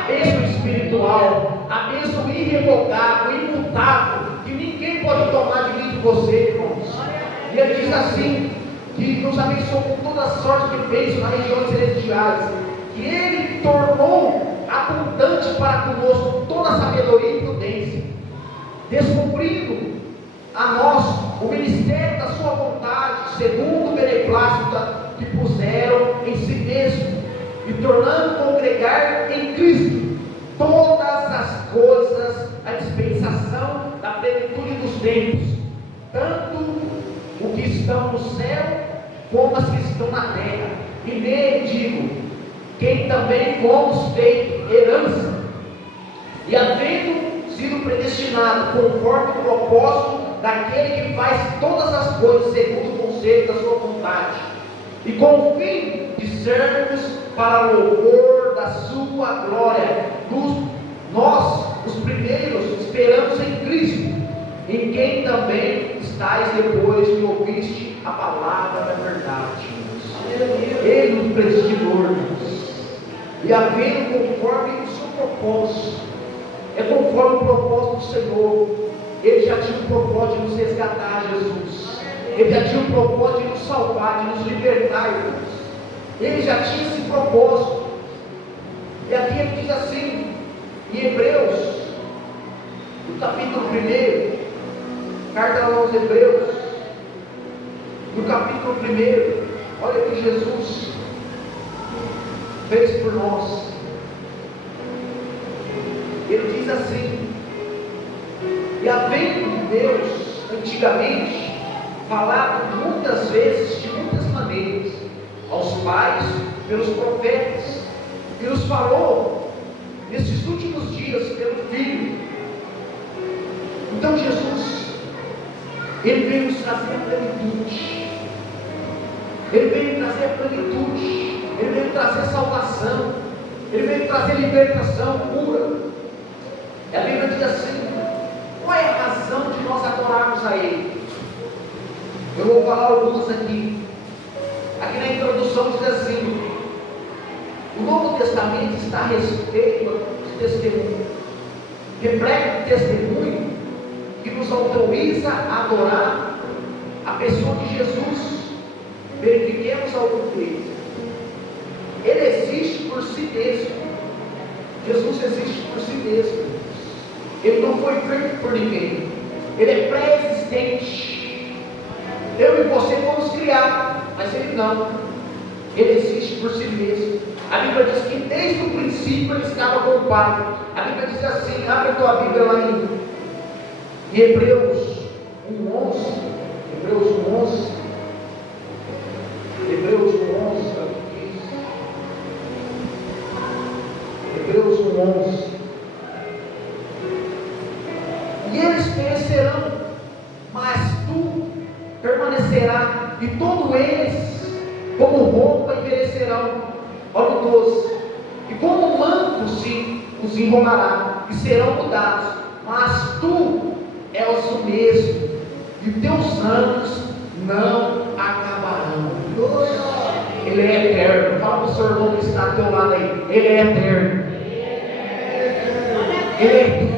bênção espiritual, a bênção irrevogável, imutável, que ninguém pode tomar de mim e de você, irmãos. E ele diz assim, que nos abençoou com toda sorte de bênção nas regiões celestiais, que ele tornou abundante para conosco toda sabedoria e prudência, descobrindo a nós o ministério da sua vontade, segundo o beneplácito que puseram em si mesmo, e tornando congregar em Cristo todas as coisas, a dispensação da plenitude dos tempos, tanto o que estão no céu como as que estão na terra. E nele digo, quem também fomos feito herança, e havendo sido predestinado conforme o propósito daquele que faz todas as coisas segundo o conselho da sua vontade, e com o fim de sermos para louvor da sua glória. Nós, os primeiros, esperamos em Cristo, em quem também estáis depois que ouviste a palavra da verdade. Ele nos predestinou, e havendo conforme o seu propósito, é conforme o propósito do Senhor. Ele já tinha um propósito de nos resgatar, Jesus. Ele já tinha um propósito de nos salvar, de nos libertar, irmãos. Ele já tinha esse propósito. E aqui ele diz assim, em Hebreus, no capítulo 1, carta aos Hebreus, no capítulo 1, olha o que Jesus fez por nós. Ele diz assim, e havendo Deus antigamente falado muitas vezes, de muitas maneiras, aos pais pelos profetas, e nos falou nesses últimos dias pelo Filho. Então Jesus, ele veio nos trazer a plenitude, ele veio trazer a plenitude, ele veio trazer salvação, ele veio trazer libertação, cura. E a Bíblia diz assim, qual é a razão de nós adorarmos a Ele? Eu vou falar algumas aqui. Aqui na introdução diz assim, o Novo Testamento está a respeito de testemunho, repleto de testemunho que nos autoriza a adorar a pessoa de Jesus. Verifiquemos algum deles. Ele existe por si mesmo. Jesus existe por si mesmo. Ele não foi feito por ninguém. Ele é pré-existente. Eu e você fomos criados, mas ele não. Ele existe por si mesmo. A Bíblia diz que desde o princípio ele estava com o Pai. A Bíblia diz assim, abre a tua Bíblia lá em Hebreus 1:11. Hebreus 1:11. Hebreus 1:11. Hebreus 1:11. E eles perecerão, mas tu permanecerá, e todos eles, como roupa, envelhecerão. Olha o 12. E como manto se os enrolará, e serão mudados, mas tu és o mesmo, e teus anos não acabarão. Ele é eterno. Fala para o seu irmão que está ao teu lado aí. Ele é eterno. Ele é eterno.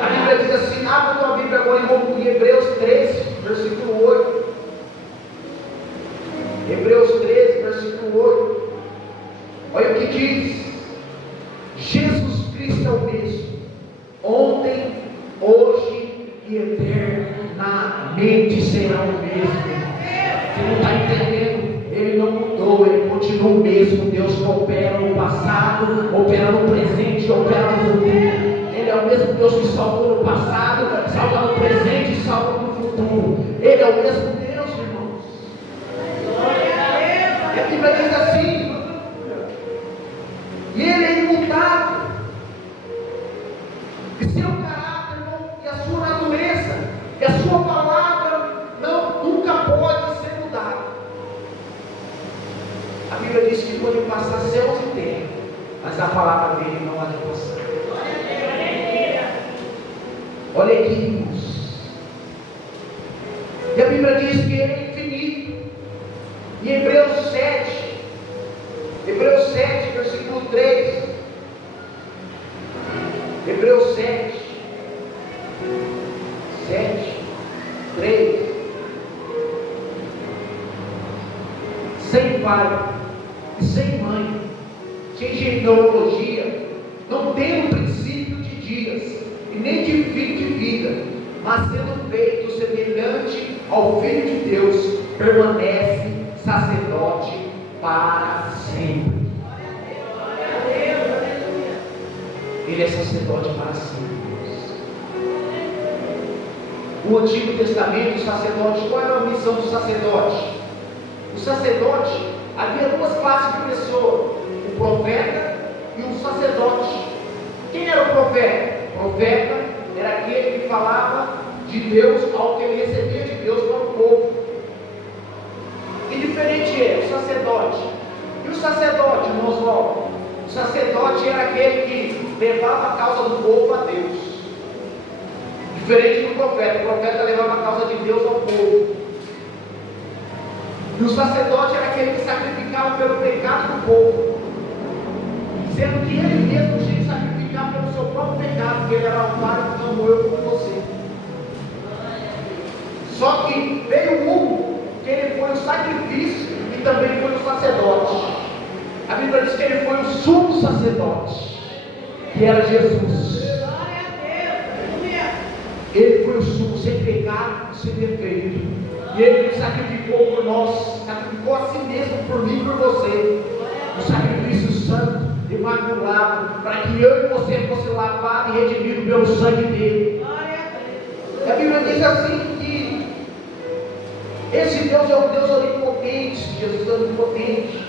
A Bíblia diz assim, abre a tua Bíblia agora em Hebreus 13, versículo 8. Hebreus 13, versículo 8. Olha o que diz. Jesus Cristo é o mesmo, ontem, hoje e eternamente será o mesmo. Você não está entendendo? Ele não mudou, ele continua o mesmo. Deus que opera no passado, opera no presente, opera no futuro. Ele é o mesmo Deus que salvou no passado, salva no presente e salva no futuro. Ele é o mesmo Deus, irmãos. E a Bíblia diz assim, e ele é imutável, e seu caráter e a sua natureza, e a sua palavra nunca pode ser mudada. A Bíblia diz que pode passar céus e terra, mas a palavra dele não há de passar. Olha aqui, irmãos. E a Bíblia diz que ele é infinito. Em Hebreus 7, versículo 3. Hebreus 7, 3. Sem pai e sem mãe, sem genealogia, não tendo princípio de dias e nem de fim de vida, mas sendo feito semelhante ao Filho de Deus, permanece sacerdote para sempre. Ele é sacerdote para sempre. O Antigo Testamento, o sacerdote, qual era a missão do sacerdote? O sacerdote, havia duas classes de pessoa: o profeta e o sacerdote. Quem era o profeta? O profeta era aquele que falava de Deus, ao que ele recebia de Deus para o povo. E diferente é o sacerdote. E o sacerdote, irmãos, o sacerdote era aquele que levava a causa do povo a Deus. Diferente do profeta. O profeta levava a causa de Deus ao povo. E o sacerdote era aquele que sacrificava pelo pecado do povo, sendo que ele mesmo tinha que sacrificar pelo seu próprio pecado, porque ele era o pai que amou eu como você. Só que veio um, que ele foi o sacrifício e também foi o sacerdote. A Bíblia diz que ele foi o sumo sacerdote, que era Jesus. Ele foi o sumo, sem pecado, sem defeito. E ele sacrificou por nós, sacrificou a si mesmo, por mim e por você. Um sacrifício santo, imaculado, para que eu e você fosse lavado e redimido pelo sangue dele. E a Bíblia diz assim que esse Deus é o Deus onipotente, Jesus é onipotente.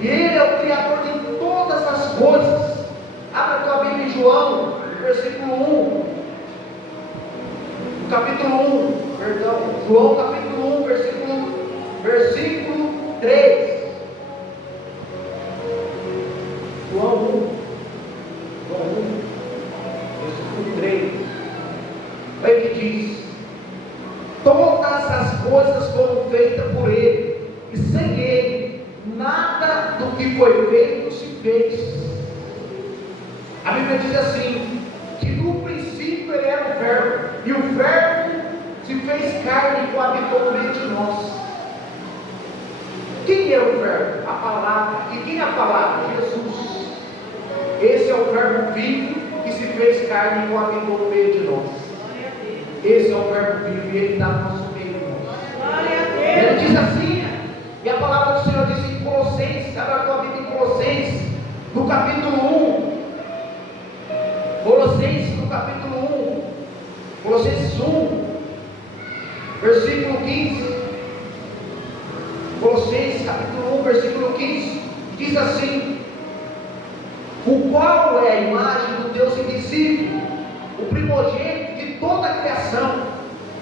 E ele é o Criador de todas as coisas. Abra a tua Bíblia em João, versículo 1. João capítulo 1, versículo 3. João 1, versículo 3. Olha o que diz: todas as coisas foram feitas por ele, e sem ele, nada do que foi feito se fez. A Bíblia diz assim, que no princípio ele era o Verbo, e o Verbo se fez carne e coabitou no meio de nós. Quem é o Verbo? A palavra. E quem é a palavra? Jesus. Esse é o Verbo vivo que se fez carne e coabitou no meio de nós. Esse é o Verbo vivo e ele está no nosso meio, irmãos. Ele diz assim, e a palavra do Senhor diz em Colossenses, abre a tua Bíblia em Colossenses, no capítulo 1. Colossenses no capítulo 1, Colossenses 1, versículo 15. Colossenses capítulo 1, versículo 15, diz assim: o qual é a imagem do Deus invisível, o primogênito de toda a criação.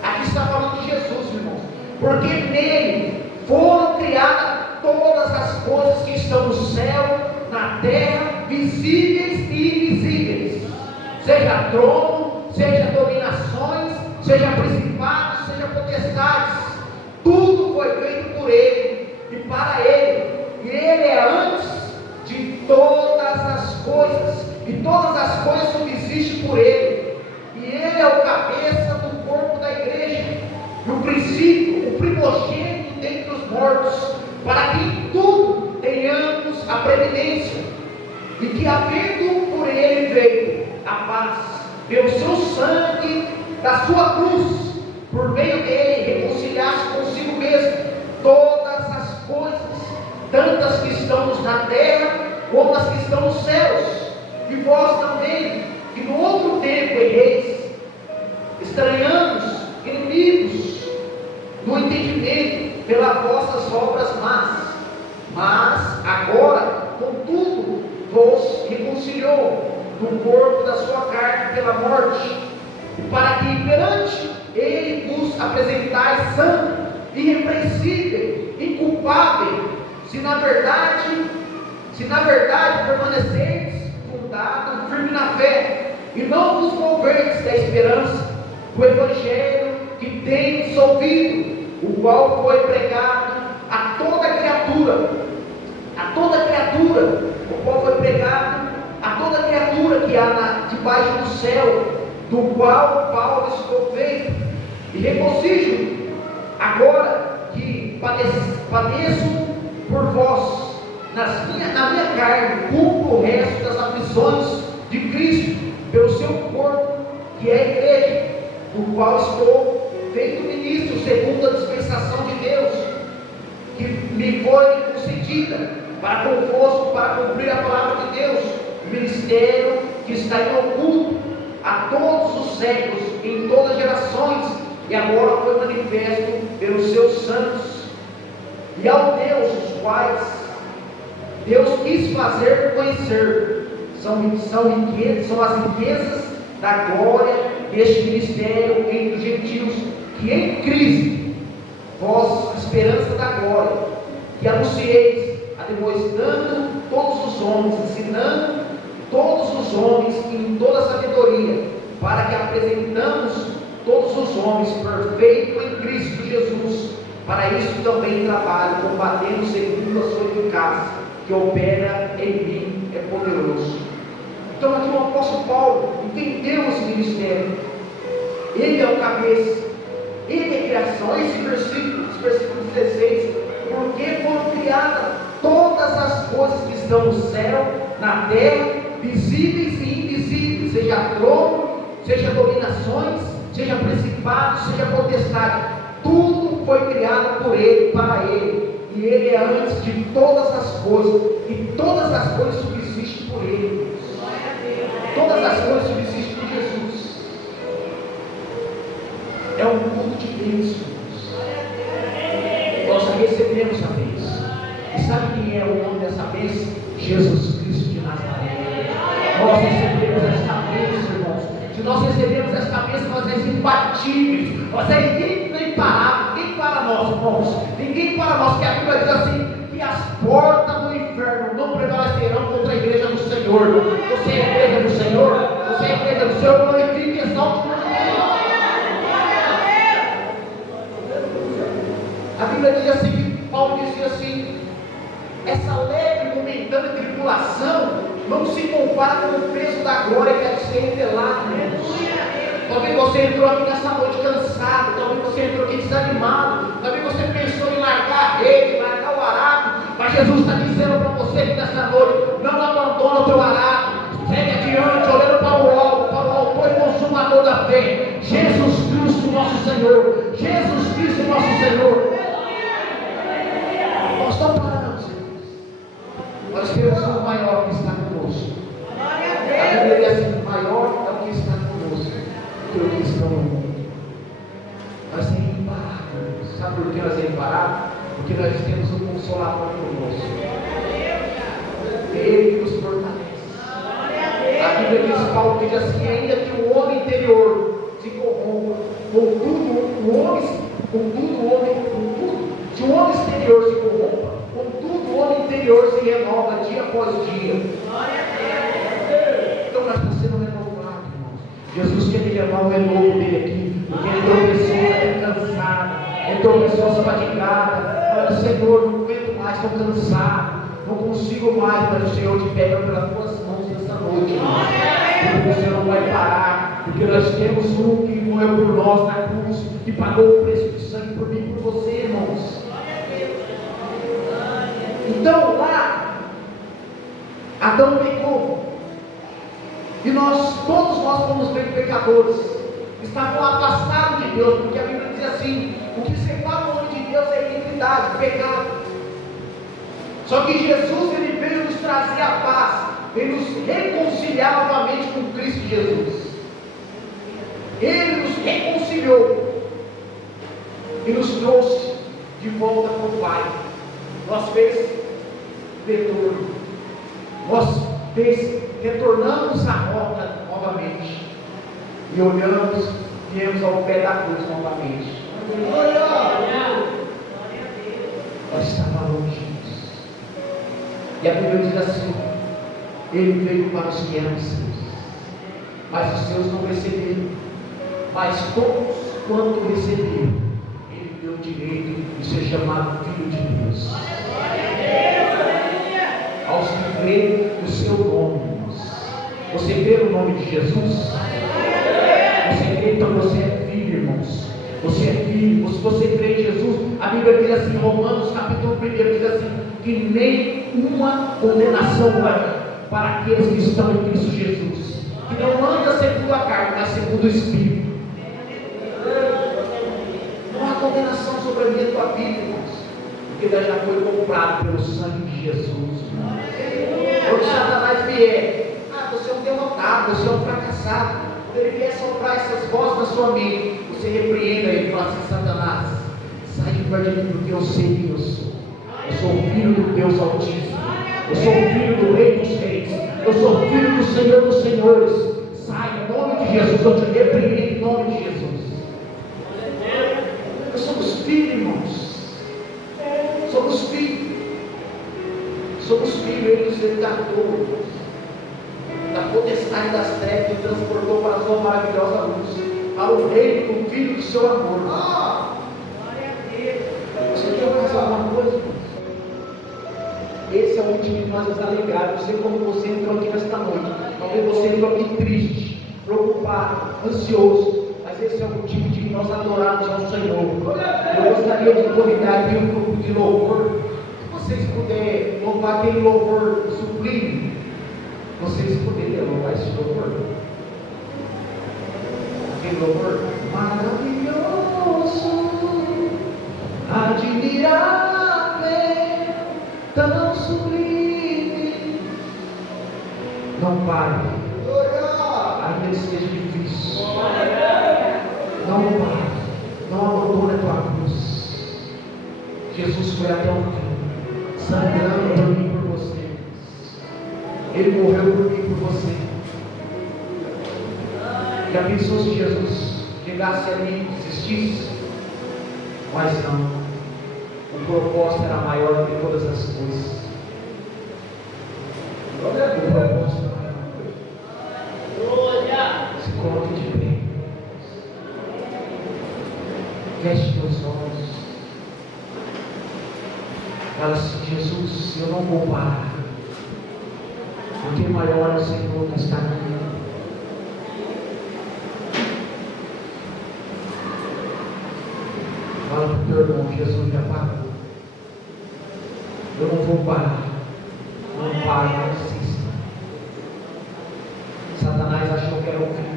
Aqui está falando de Jesus, irmãos, porque nele foram criadas todas as coisas que estão no céu, na terra, visíveis e invisíveis, seja trono, seja dominações, seja principados, seja potestades. Tudo foi feito por ele e para ele, e ele é antes de todas as coisas, e todas as coisas subsistem por ele, e ele é o cabeça do corpo da igreja, e o princípio, o primogênito dentre os mortos, para que em tudo tenhamos a preeminência, e que havendo por ele feito a paz, pelo seu sangue da sua cruz, por meio dele reconciliasse consigo mesmo todas as coisas, tantas que estão na terra como as que estão nos céus. E vós também, que no outro tempo erreis, estranhamos, inimigos no entendimento pelas vossas obras más, mas agora, contudo, vos reconciliou no corpo da sua carne pela morte, para que perante ele vos apresentais santo, irrepreensível, inculpável, se na verdade permaneceis fundado, firme na fé, e não vos moverdes da esperança do evangelho que tendes ouvido, o qual foi pregado a toda criatura, o qual foi pregado a toda criatura que há debaixo do céu, do qual Paulo estou feito, e regozijo agora que padeço por vós, na minha carne, cumpro o resto das aflições de Cristo, pelo seu corpo, que é a igreja, do qual estou feito ministro, segundo a dispensação de Deus, que me foi concedida para convosco, para cumprir a palavra de Deus, o ministério que está em oculto a todos os séculos, em todas as gerações, e agora foi manifesto pelos seus santos, e ao Deus, os quais Deus quis fazer conhecer, são as riquezas da glória deste ministério entre os gentios, que em Cristo, vós, esperança da glória, que anuncieis, ademoestando todos os homens, ensinando todos os homens em toda sabedoria, para que apresentamos todos os homens perfeitos em Cristo Jesus. Para isso também trabalho, combatendo segundo a sua eficácia, que opera em mim, é poderoso. Então aqui o apóstolo Paulo entendeu esse ministério. Ele é o cabeça, ele é criação. Esse versículo 16, porque foram criadas todas as coisas que estão no céu, na terra, visíveis e invisíveis, seja trono, seja dominações, seja principados, seja potestade, tudo foi criado por ele, para ele, e ele é antes de todas as coisas, e todas as coisas subsistem por ele. Todas as coisas subsistem por Jesus. É um culto de bênçãos. Nós recebemos a bênção. E sabe quem é o nome dessa bênção? Jesus Cristo de Nazaré. Nós recebemos esta bênção, irmãos. Se nós recebemos esta bênção, nós somos imbatíveis. Nós é ninguém parar, ninguém para nós, irmãos. Ninguém para nós, que a Bíblia diz assim, que as portas do inferno não prevalecerão contra a igreja do Senhor. Você é a igreja do Senhor? Você é a igreja do Senhor? Glorifique e exalte o nome. A Bíblia diz assim, que Paulo dizia assim, essa leve momentânea tribulação não se compara com o peso da glória que há de ser revelado, irmãos. Talvez você entrou aqui nessa noite cansado, talvez você entrou aqui desanimado, talvez você pensou em largar a rede, largar o arado, mas Jesus está dizendo para você que nessa noite, não abandona o teu arado, segue adiante, olhando para o autor e consumador da fé, Jesus Cristo nosso Senhor, Jesus Cristo nosso Senhor. Nós não paramos, irmãos. Nós temos um maior que está conosco. A Bíblia diz assim, maior é o que está conosco do que o que está no mundo. Nós é imparável. Sabe por que nós é imparável? Porque nós temos um Consolador conosco. Ele nos fortalece. A Bíblia diz, Paulo diz assim, ainda que o homem interior se corrompa, se o homem exterior se corrompa, contudo o homem interior se renova dia após dia. Então nós estamos sendo renovados, irmãos. Jesus quer levar o renovo dele aqui, porque entrou pessoas cansadas, entrou pessoas fatigadas, falando, Senhor, não aguento mais, estou cansado, não consigo mais, mas o Senhor te pega pelas tuas mãos nessa noite, irmãos. Porque o Senhor não vai parar, porque nós temos um que morreu por nós na cruz, que pagou o preço de sangue por mim e por você, irmãos. Então lá, Adão pecou, e todos nós fomos pecadores, estavam afastados de Deus, porque a Bíblia diz assim, o que separa o homem de Deus é a iniquidade, pecado. Só que Jesus, ele veio nos trazer a paz, veio nos reconciliar novamente com Cristo Jesus. Ele nos reconciliou e nos trouxe de volta para o Pai. Nós fez retorno, retornamos à rota novamente e olhamos, viemos ao pé da cruz novamente. Nós estávamos longe. E a Bíblia diz assim, ele veio para os que eram seus, mas os seus não receberam, mas todos quanto receberam, ele deu direito de ser chamado filho de Deus. Aos que creem no seu nome, irmãos. Você crê no nome de Jesus? Você crê, então você é filho, irmãos. Você é filho. Se você crê em Jesus, a Bíblia diz assim, Romanos capítulo 1, diz assim, que nenhuma condenação para aqueles que estão em Cristo Jesus, que não anda segundo a carne, mas segundo o Espírito. Não há condenação sobre a minha e tua vida, irmãos, porque já foi comprado pelo sangue de Jesus. Quando Satanás vier, você é um derrotado, você é um fracassado. Quando ele vier soprar essas vozes na sua mente, você repreenda ele e fala assim: Satanás, sai de perto de mim, porque eu sei quem eu sou. Eu sou o filho do Deus Altíssimo. Eu sou o filho do Rei dos Reis. Eu sou o filho do Senhor dos Senhores. Sai em nome de Jesus. Eu te repreendo em nome de Jesus. Nós somos filhos, irmãos. Somos filhos. Somos filhos. Ele nos resgatou da potestade das trevas e transportou para a sua maravilhosa luz, para o reino do Filho do seu amor. Você quer mais alguma coisa? Esse é o motivo de nós nos alegrarmos. Não sei como você entrou aqui nesta noite. Talvez você entrou aqui triste, preocupado, ansioso. Mas esse é o motivo de nós adorarmos ao Senhor. Eu gostaria de convidar aqui um grupo de louvor. Se vocês puderem louvar aquele louvor sublime, vocês poderiam louvar esse louvor. Aquele louvor maravilhoso, admirável, tão sublime. Não pare, ainda que seja difícil. Não pare, não abandone a tua cruz. Jesus foi até o fim, sangrando por mim e por você. Ele morreu por mim e por você. Já pensou se Jesus chegasse ali e desistisse? Mas não. O propósito era maior do que todas as coisas. O propósito era maior. Se coloque de pé. Feche teus olhos. Fala assim: Jesus, eu não vou parar. Porque maior é o Senhor que está aqui. Fala para o teu irmão: Jesus já parou. Eu não vou parar. Não pare, não desista. Satanás achou que era o fim,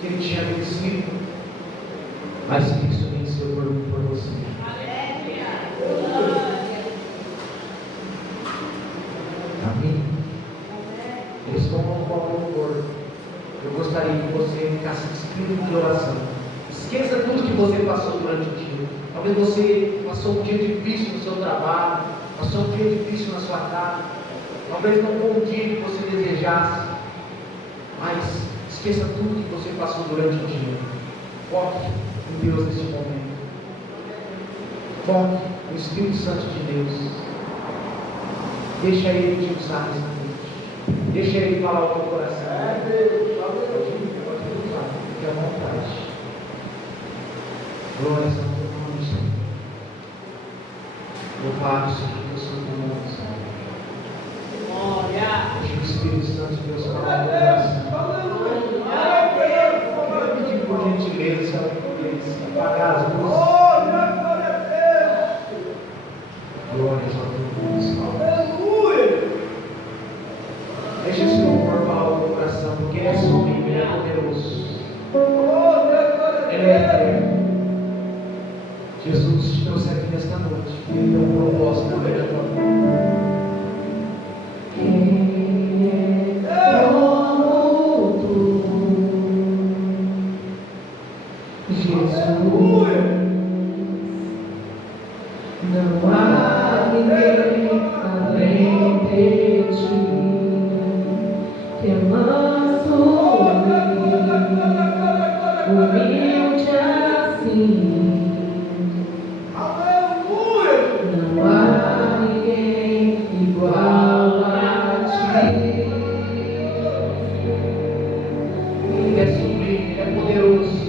que ele tinha vencido, mas Cristo venceu por mim e por você. Amém? Eles vão louvar o louvor. Eu gostaria que você ficasse em espírito de oração. Esqueça tudo que você passou durante o dia. Talvez você passou um dia difícil no seu trabalho, passou um dia difícil na sua casa, talvez não foi um dia que você desejasse, mas esqueça tudo que você passou durante o dia. Foque em Deus nesse momento. Foque no Espírito Santo de Deus. Deixa Ele te usar nessa noite. Deixa Ele falar ao teu coração. Fique à vontade. Glória ao teu nome, Senhor. Louvado seja o Santo nome, Senhor. Deixa o Espírito Santo de Deus falar no coração. Eu pedi por gentileza, se ela pudesse apagar as luzes. Glória ao teu nome, Senhor. Deixa esse louvor falar no teu coração, porque Ele é sublime, Ele é poderoso. Ele é eterno. Jesus te trouxe aqui nesta noite. Ele tem um propósito na vida da tua vida. Não há ninguém além de ti, que é manso, humilde assim. Não há ninguém igual a ti. Ele é sublime, Ele é poderoso.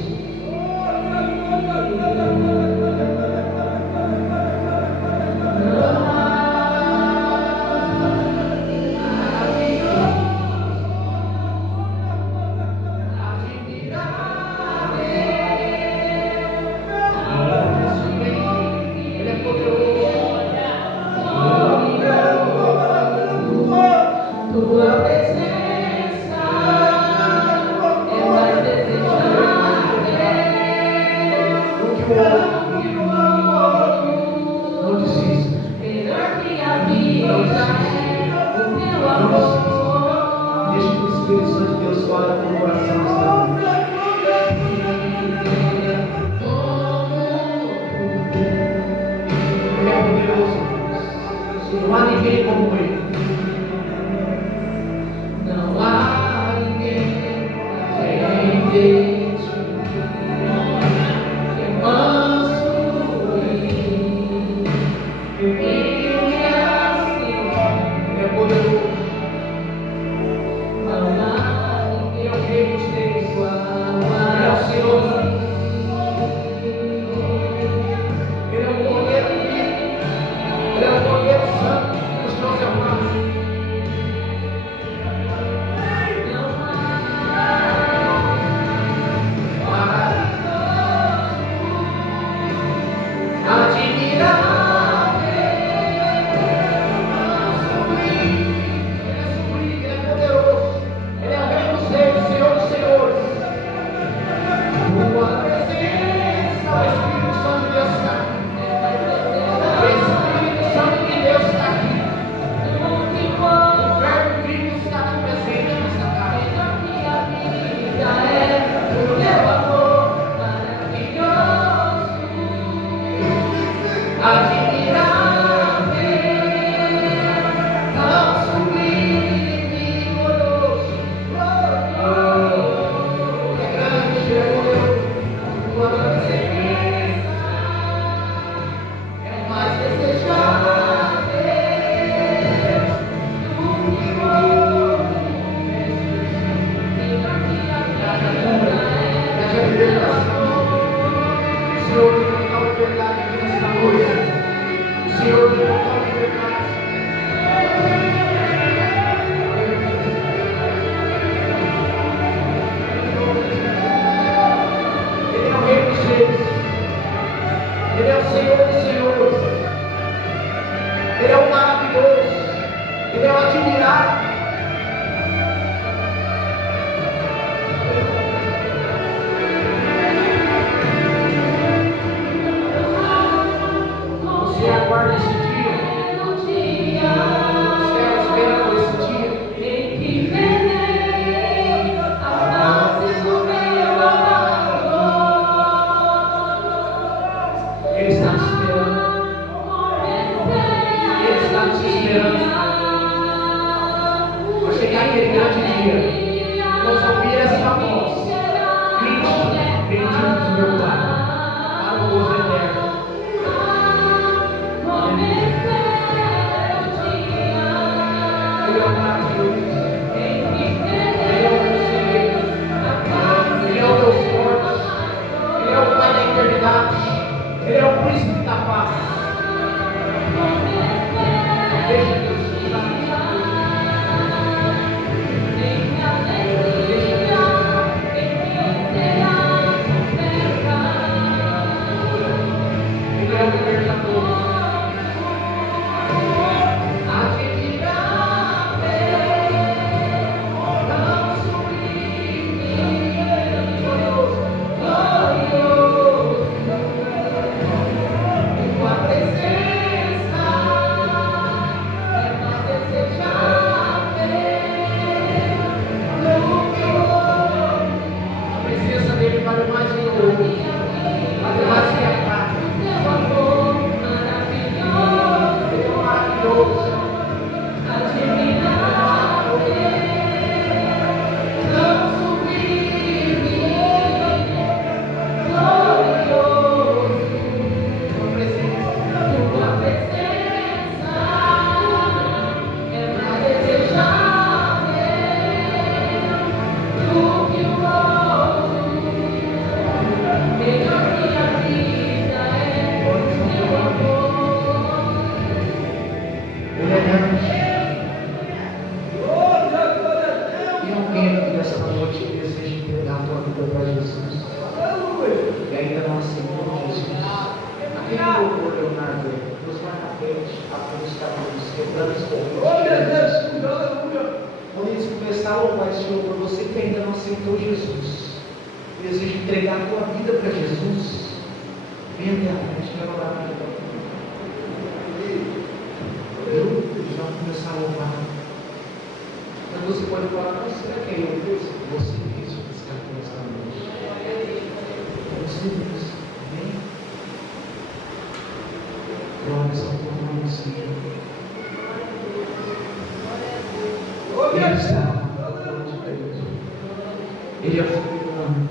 Ele é o soberano,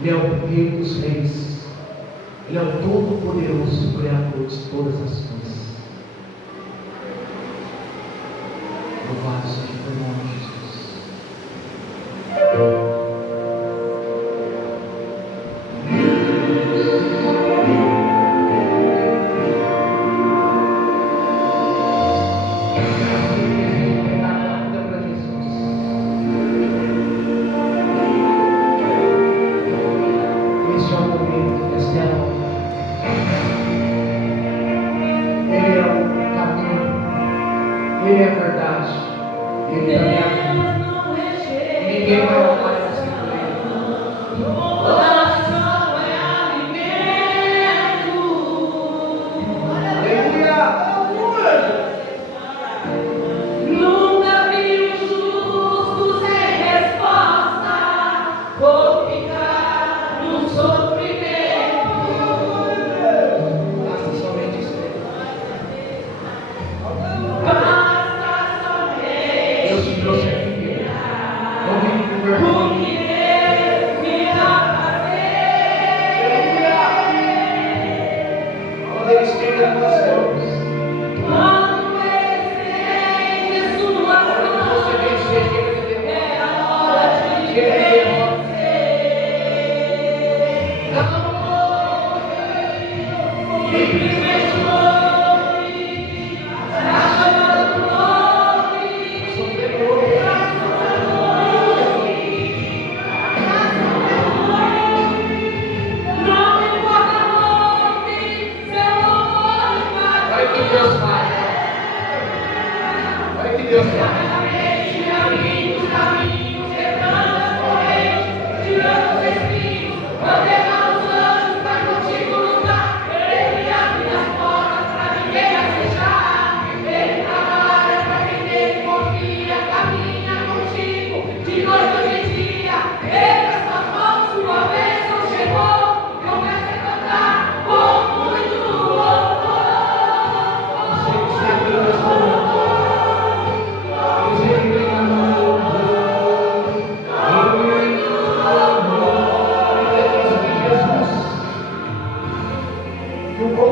Ele é o Rei dos Reis, Ele é o Todo-Poderoso, Criador de todas as coisas. Louvado seja o nome de Jesus.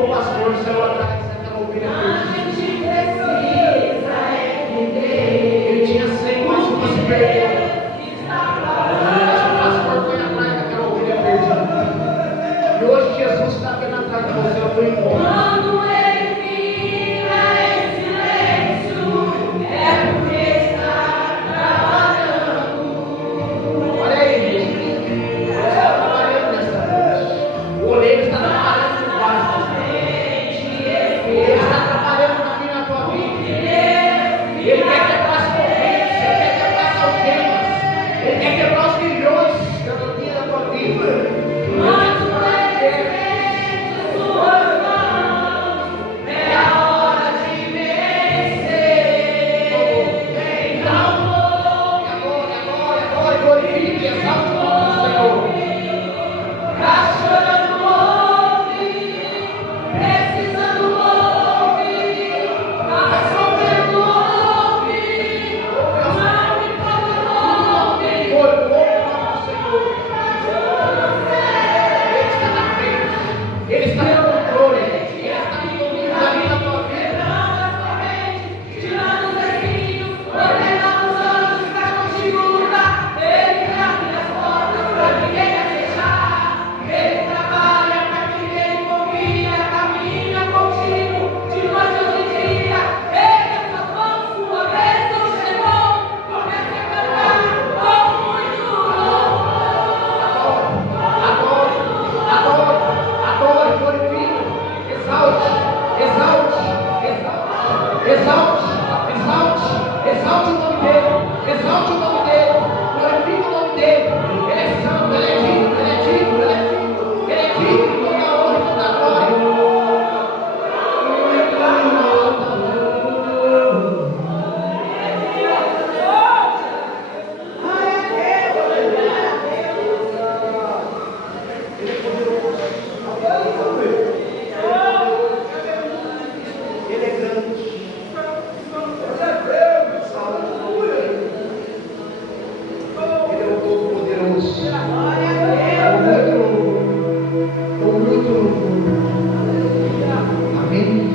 como o pastor saiu atrás daquela ovelha perdida. Ele tinha 100, mas uma se perdeu. Mas o pastor foi atrás daquela ovelha perdida. E hoje Jesus está vindo atrás de você, eu estou embora. Amém.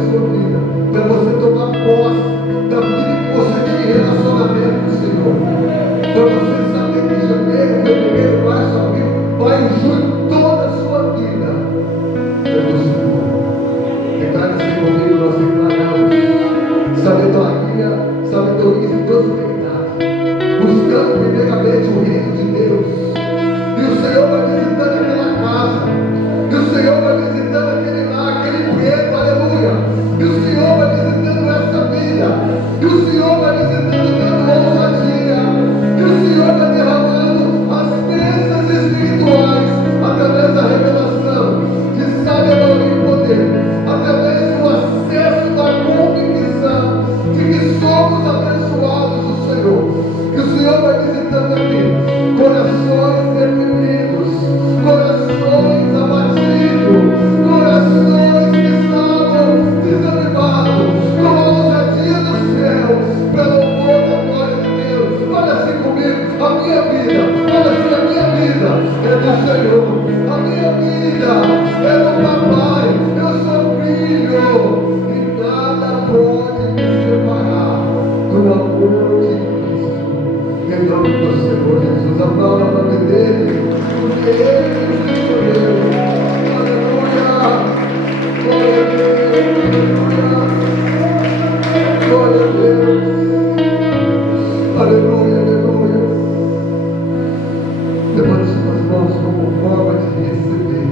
sua vida, para você tomar posse da vida que você tem em relacionamento com o Senhor, para você saber que janeiro, fevereiro, março, abril, vai em junho, toda a sua vida é do Senhor. Declare, Senhor Deus, nós declaramos sabedoria e prosperidade, buscando primeiramente o reino de Deus, e o Senhor vai visitando aquela casa, e o Senhor vai visitando aquele lar, aquele emprego, aleluia, e o Senhor vai visitando essa vida, e o Senhor vai visitando dando ousadia, e o Senhor vai derramando as bênçãos espirituais através da revelação de sabedoria e poder, através do acesso da convicção de que somos abençoados do Senhor. Que o Senhor vai visitando aqui corações deprimidos, corações abatidos, corações que estavam desanimados, com a ousadia dos céus, pelo louvor da glória de Deus. Fala assim comigo, a minha vida, fala assim, a minha vida é do Senhor, a minha vida é do Papai, eu sou filho, e nada pode me separar do amor de Cristo. Em nome do Senhor Jesus, aplauda o nome dele, porque ele nos escolheu. Aleluia, glória a Deus, glória a Deus, aleluia, aleluia. Levante suas mãos como forma de receber.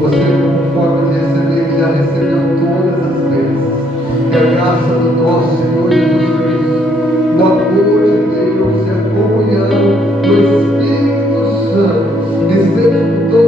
Você, como forma de receber, que já recebeu todas as vezes, é a graça do nosso Senhor Jesus Cristo, o amor de Deus e a comunhão do Espírito Santo esteja com todos